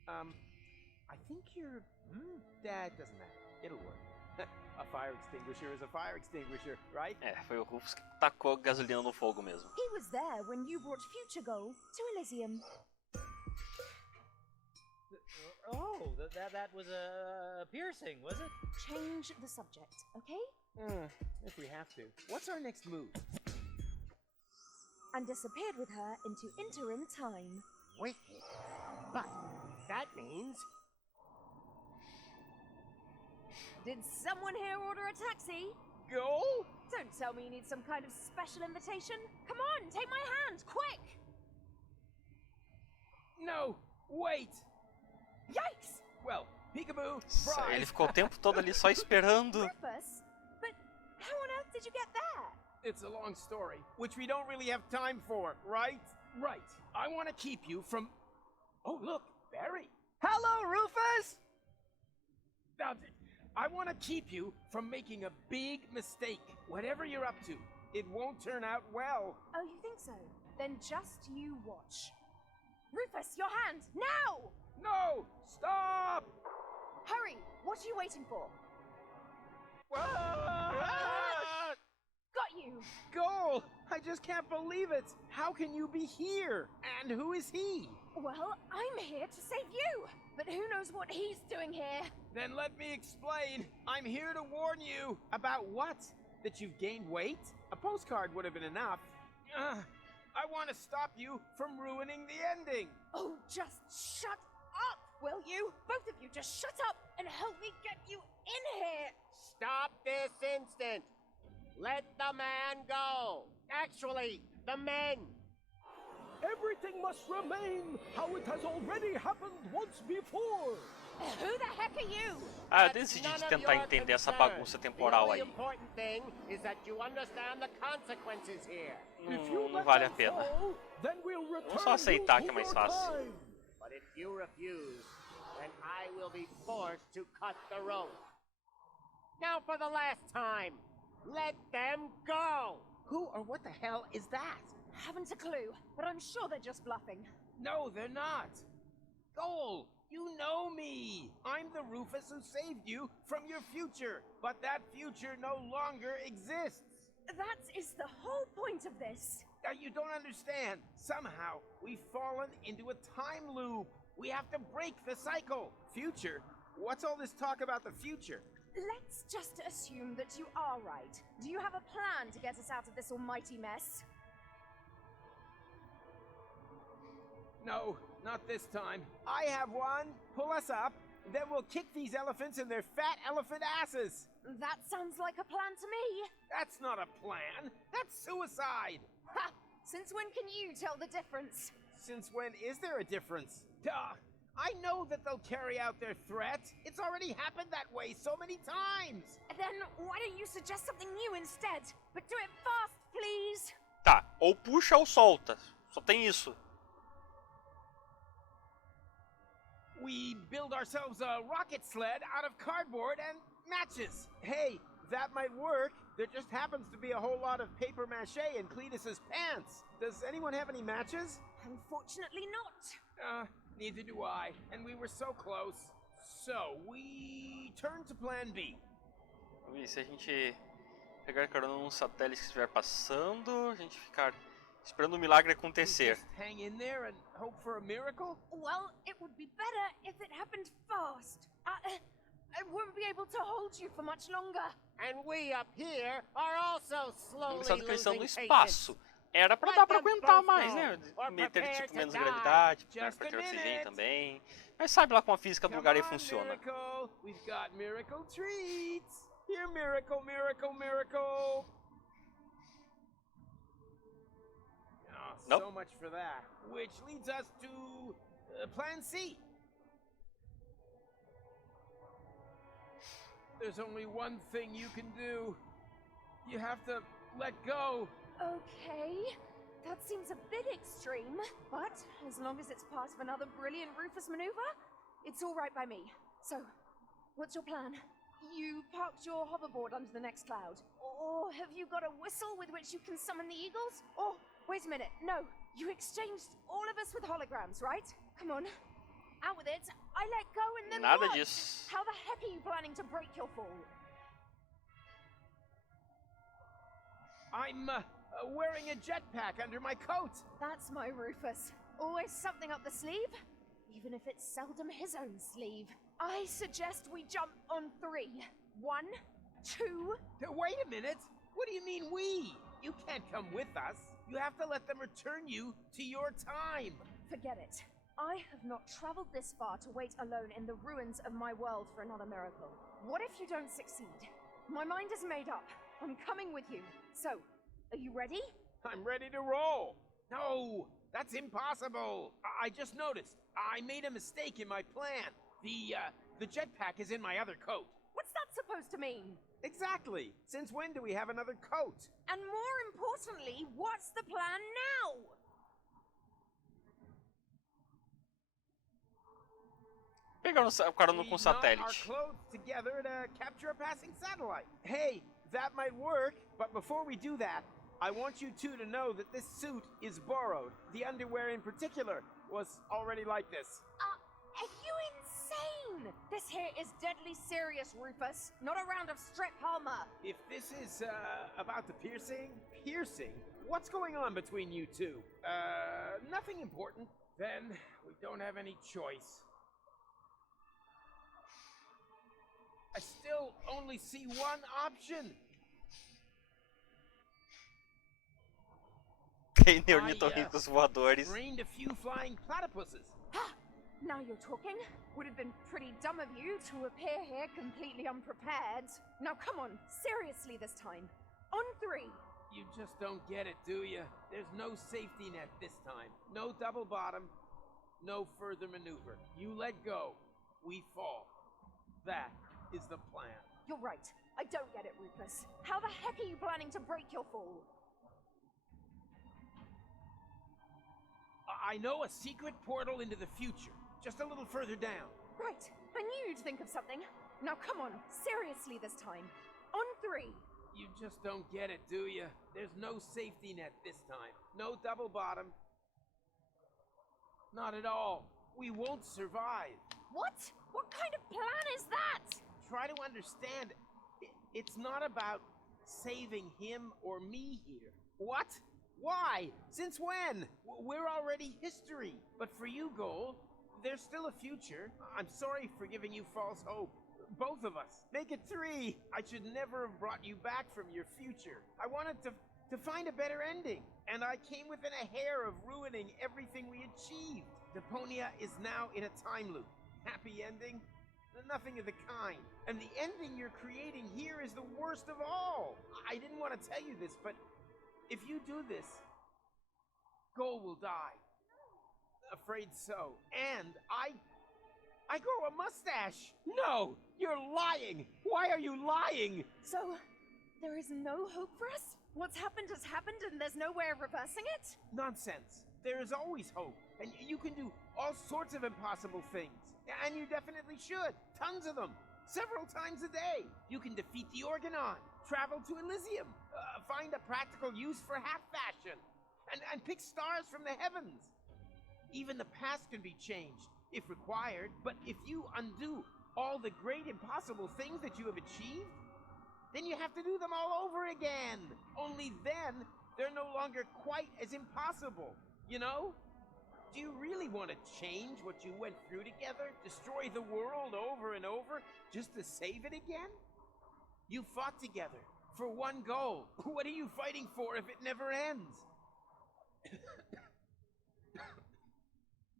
I think you're... that doesn't matter. It'll work. A fire extinguisher is a fire extinguisher, right? É, foi o Rufus que tacou gasolina no fogo mesmo. He was there when you brought Future Goal to Elysium. Oh, that was a piercing, was it? Change the subject, okay? If we have to. What's our next move? And disappeared with her into interim time. Wicked. But that means Did someone here order a taxi? Go? Don't tell me you need some kind of special invitation. Come on, take my hand, quick! No, wait. Yikes! Well, peekaboo, Ele surprise. ficou o tempo todo ali só esperando. Rufus? But how on earth did you get there? It's a long story. Which we don't really have time for, right? Right. I want to keep you from... Oh, look, Barry. Hello, Rufus! Now, I want to keep you from making a big mistake. Whatever you're up to, it won't turn out well. Oh, you think so? Then just you watch. Rufus, your hand, now! No! Stop! Hurry! What are you waiting for? Ah! Got you! Goal! I just can't believe it! How can you be here? And who is he? Well, I'm here to save you, but who knows what he's doing here? Then let me explain. I'm here to warn you. About what? That you've gained weight? A postcard would have been enough. I want to stop you from ruining the ending. Oh, just shut up, will you? Both of you, just shut up and help me get you in here. stop this instant. Let the man go. Actually, the men. Everything must remain how it has already happened once before. Who the heck are you? Eu decidi de tentar entender essa bagunça temporal aí. The important thing is that you understand the consequences here. Não vale a pena. Then we'll Vamos só aceitar que é mais fácil. But if you refuse, then I will be forced to cut the rope. Now for the last time, let them go! Who or what the hell is that? Haven't a clue, but I'm sure they're just bluffing. No, they're not. Goal, you know me. I'm the Rufus who saved you from your future, but that future no longer exists. That is the whole point of this. You don't understand. Somehow, we've fallen into a time loop. We have to break the cycle. Future? What's all this talk about the future? Let's just assume that you are right. Do you have a plan to get us out of this almighty mess? No, not this time. I have one. Pull us up, then we'll kick these elephants in their fat elephant asses. That sounds like a plan to me. That's not a plan. That's suicide. Ha! Since when can you tell the difference? Since when is there a difference? Duh. I know that they'll carry out their threat. It's already happened that way so many times. Then why don't you suggest something new instead? But do it fast, please. Tá, ou puxa ou solta. Só tem isso. We build ourselves a rocket sled out of cardboard and matches. Hey, that might work. There just happens to be a whole lot of paper mache in Cletus's pants. Does anyone have any matches? Unfortunately not. Neither do I. And we were so close. So, we turn to plan B. E se a gente pegar carona num satélite que estiver passando, a gente ficar esperando o milagre acontecer. Just hang in there and hope for a miracle? Well, it would be better if it happened fast. I won't be able to hold you for much longer. And we up here are also slowly Engraçado que eles estão no losing espaço. Era pra dar pra aguentar mais, né? Meter tipo menos gravidade, pra ter oxigênio também. Mas sabe lá como a física do lugar aí funciona. Miracle. We've got miracle treats. Here, miracle, miracle, miracle. Oh, Nope. So much for that. Which leads us to plan C. There's only one thing you can do. You have to let go. Okay, that seems a bit extreme, but as long as it's part of another brilliant Rufus maneuver, it's all right by me. So, what's your plan? You parked your hoverboard under the next cloud. Or have you got a whistle with which you can summon the eagles? Or, wait a minute, no, you exchanged all of us with holograms, right? Come on, out with it. I let go and then Nada what? disso. How the heck are you planning to break your fall? I'm wearing a jetpack under my coat. That's my Rufus. Always something up the sleeve. even if it's seldom his own sleeve. I suggest we jump on 3. 1, 2... Wait a minute! What do you mean we? You can't come with us. You have to let them return you to your time. Forget it. I have not traveled this far to wait alone in the ruins of my world for another miracle. What if you don't succeed? My mind is made up. I'm coming with you. So, are you ready? I'm ready to roll. No, that's impossible. I just noticed. I made a mistake in my plan. The jetpack is in my other coat. What's that supposed to mean? Exactly. Since when do we have another coat? And more importantly, what's the plan now? Pegar o cara com We knot our satélite. clothes together to capture a passing satellite. Hey, that might work, but before we do that, I want you two to know that this suit is borrowed. The underwear in particular was already like this. Are you insane? This here is deadly serious, Rufus. Not a round of strip armor. If this is, about the piercing? Piercing? What's going on between you two? Nothing important. Then we don't have any choice. I still only see one option. Tem ornitorrincos voadores. Trained a few flying platypuses. Now you're talking. Would have been pretty dumb of you to appear here completely unprepared. Now come on, seriously this time. On 3. You just don't get it, do you? There's no safety net this time. No double bottom. No further maneuver. You let go. We fall. That is the plan. You're right. I don't get it, Rufus. How the heck are you planning to break your fall? I know a secret portal into the future. Just a little further down. Right. I knew you'd think of something. Now come on, seriously this time. On 3. You just don't get it, do you? There's no safety net this time. No double bottom. Not at all. We won't survive. What? What kind of plan is that? Try to understand. It's not about saving him or me here. What? Why? Since when? We're already history. But for you, Goal, there's still a future. I'm sorry for giving you false hope. Both of us. Make it 3. I should never have brought you back from your future. I wanted to find a better ending. And I came within a hair of ruining everything we achieved. Deponia is now in a time loop. Happy ending? Nothing of the kind. And the ending you're creating here is the worst of all. I didn't want to tell you this, but if you do this, Goal will die. Afraid so. And I grow a mustache. No, you're lying. Why are you lying? So, there is no hope for us? What's happened has happened and there's no way of reversing it? Nonsense. There is always hope. And you can do all sorts of impossible things. And you definitely should. Tons of them. Several times a day. You can defeat the Organon. Travel to Elysium. Find a practical use for half fashion. And pick stars from the heavens. Even the past can be changed, if required. But if you undo all the great impossible things that you have achieved, then you have to do them all over again. Only then, they're no longer quite as impossible. You know? Do you really want to change what you went through together? Destroy the world over and over just to save it again? You fought together for one goal. What are you fighting for if it never ends?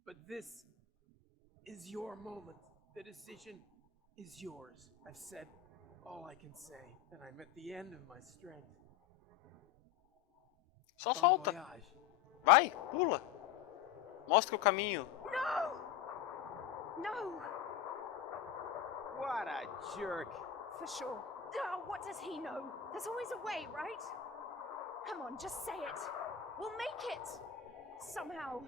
But this is your moment. The decision is yours. I've said all I can say, and I'm at the end of my strength. Só Bon solta. voyage. Vai, pula. Mostra o caminho. No! No! What a jerk. For sure. Oh, what does he know? There's always a way, right? Come on, just say it. We'll make it! Somehow.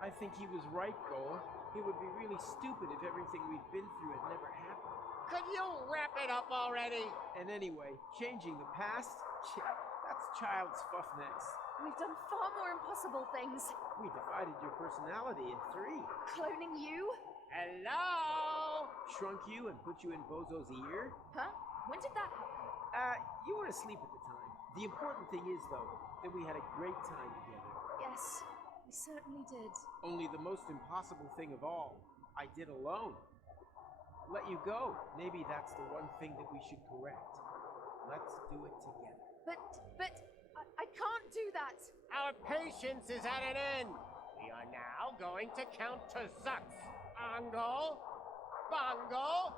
I think he was right, Goal. It would be really stupid if everything we've been through had never happened. Could you wrap it up already? And anyway, changing the past? That's child's stuff next. We've done far more impossible things. We divided your personality in 3. Cloning you? Hello? Shrunk you and put you in Bozo's ear? Huh? When did that happen? You were asleep at the time. The important thing is, though, that we had a great time together. Yes, we certainly did. Only the most impossible thing of all, I did alone. Let you go. Maybe that's the one thing that we should correct. Let's do it together. But I can't do that. Our patience is at an end. We are now going to count to Zux. Angle, Bongo,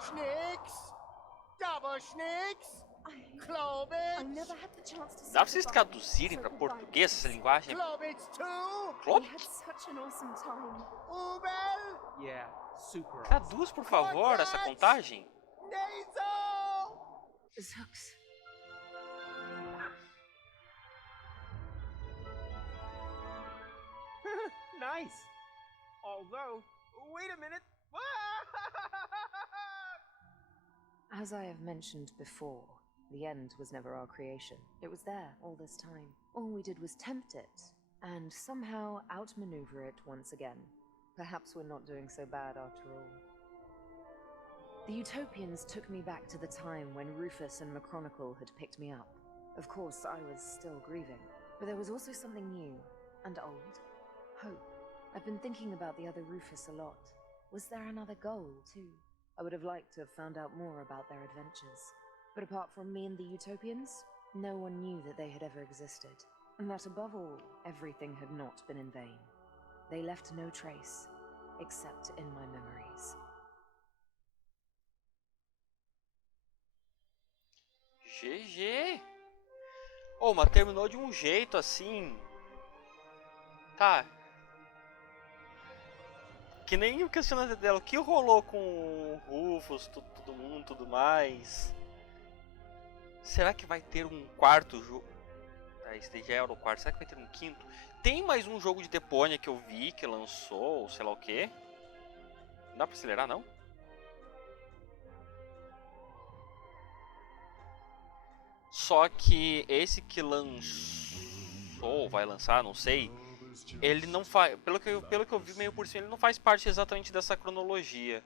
Schnicks, Double Schnicks, I Clobits, never had the chance to Dá pra say vocês goodbye, traduzirem so pra goodbye. português essa linguagem? Clobits 2, We had such an awesome time. Ubel, Yeah, super. Traduz, por favor, essa contagem. Nasal. Zux. Nice. Although, wait a minute. As I have mentioned before, the end was never our creation. It was there all this time. All we did was tempt it, and somehow outmaneuver it once again. Perhaps we're not doing so bad after all. The Utopians took me back to the time when Rufus and McChronicle had picked me up. Of course, I was still grieving, but there was also something new and old. Hope. I've been thinking about the other Rufus a lot. Was there another goal, too? I would have liked to have found out more about their adventures. But apart from me and the Utopians, no one knew that they had ever existed. And that above all, everything had not been in vain. They left no trace, except in my memories. GG! Oh, mas terminou de um jeito assim. Tá. Que nem o questionamento dela. O que rolou com o Rufus, todo mundo, tudo mais? Será que vai ter um quarto jogo? Ah, esse já era o quarto. Será que vai ter um quinto? Tem mais um jogo de Deponia que eu vi, que lançou, sei lá o que. Não dá pra acelerar, não? Só que esse que lançou, vai lançar, não sei. Ele não faz, pelo que eu vi meio por cima, ele não faz parte exatamente dessa cronologia.